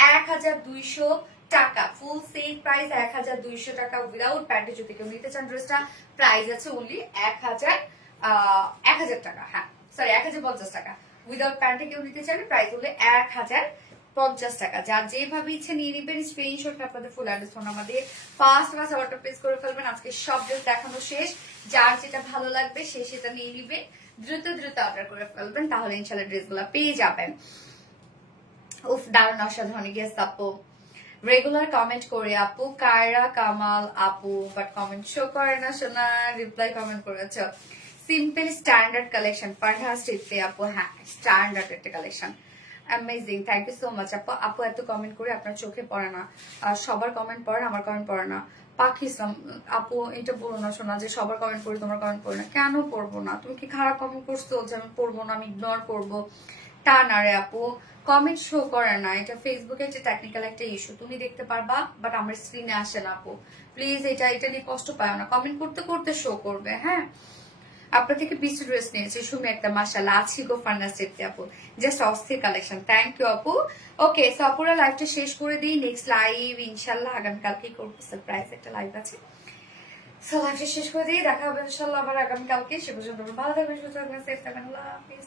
1200 টাকা, ফুল সেল প্রাইস 1200 টাকা উইদাউট প্যান্টে। যদি কেউ নিতে চান ড্রেসটা, প্রাইস আছে অনলি 1000 টাকা। হ্যাঁ সরি 1050 টাকা। উইদাউট প্যান্টে কেউ নিতে চাইলে প্রাইস হলে 1050 টাকা। যার যেভাবে ইচ্ছে নিয়ে নিবেন, স্ক্রিনশট আপনাদের ফুল অ্যাড্রেস ফোন আমাদের ফার্স্ট অর্ডার প্লেস করে ফেলবেন। আজকে সব ড্রেস দেখানো শেষ, যার যেটা ভালো লাগবে সে সেটা নিয়ে নিবেন, দ্রুত দ্রুত অর্ডার করে ফেলবেন, তাহলে ইনশাল্লাহ ড্রেসগুলো পেয়ে যাবেন। উফ দারুণ অসাধারণ। গেস আপু রেগুলার কমেন্ট করে আপু, কায়রা কামাল আপু, বাট কমেন্ট শো করে না শোনা, রিপ্লাই কমেন্ট করেছ। সিম্পল স্ট্যান্ডার্ড কালেকশন ফারহাস টিপতে আপু, হ্যাঁ স্ট্যান্ডার্ড একটা collection, amazing, thank you so much আপু। আপু এত কমেন্ট করে আপনার চোখে পড়ে না, আর সবার কমেন্ট পড়ে না, আমার কমেন্ট পড়ে না। পাখি ইসলাম আপু এটা বলো না শোনা যে সবার কমেন্ট পড়ি তোমার কমেন্ট পড়ে না, কেন পড়বো না? তুমি কি খারাপ কমেন্ট করছো যে আমি পড়বো না, আমি ইগনোর করবো? তা না রে আপু, কমেন্ট শো করে না, এটা ফেসবুকে একটা টেকনিক্যাল একটা ইস্যু, তুমি দেখতে পারবা বাট আমার স্ক্রিনে আসে না আপু। প্লিজ এটা নিয়ে কষ্ট পাও না, কমেন্ট করতে করতে শো করবে। হ্যাঁ, আপনার থেকে পিস ড্রেস নিয়েছি সুমি একটা, মাশাআল্লাহ আছি গো ফার্নাস চেপতে আপু, জাস্ট অস্থির কালেকশন, থ্যাংক ইউ আপু। ওকে সো আপুরা লাইভটা শেষ করে দিই, নেক্সট লাইভ ইনশাল্লাহ আগামীকালকেই করবো, সারপ্রাইজ একটা লাইভ আছে। সো লাইভটা শেষ করে দিই, দেখা হবে ইনশাল্লাহ আবার আগামীকালকে। সে পর্যন্ত ভালো থাকবেন, সুস্থ থাকবেন, সেফ থাকবেন, আল্লাহ হাফেজ।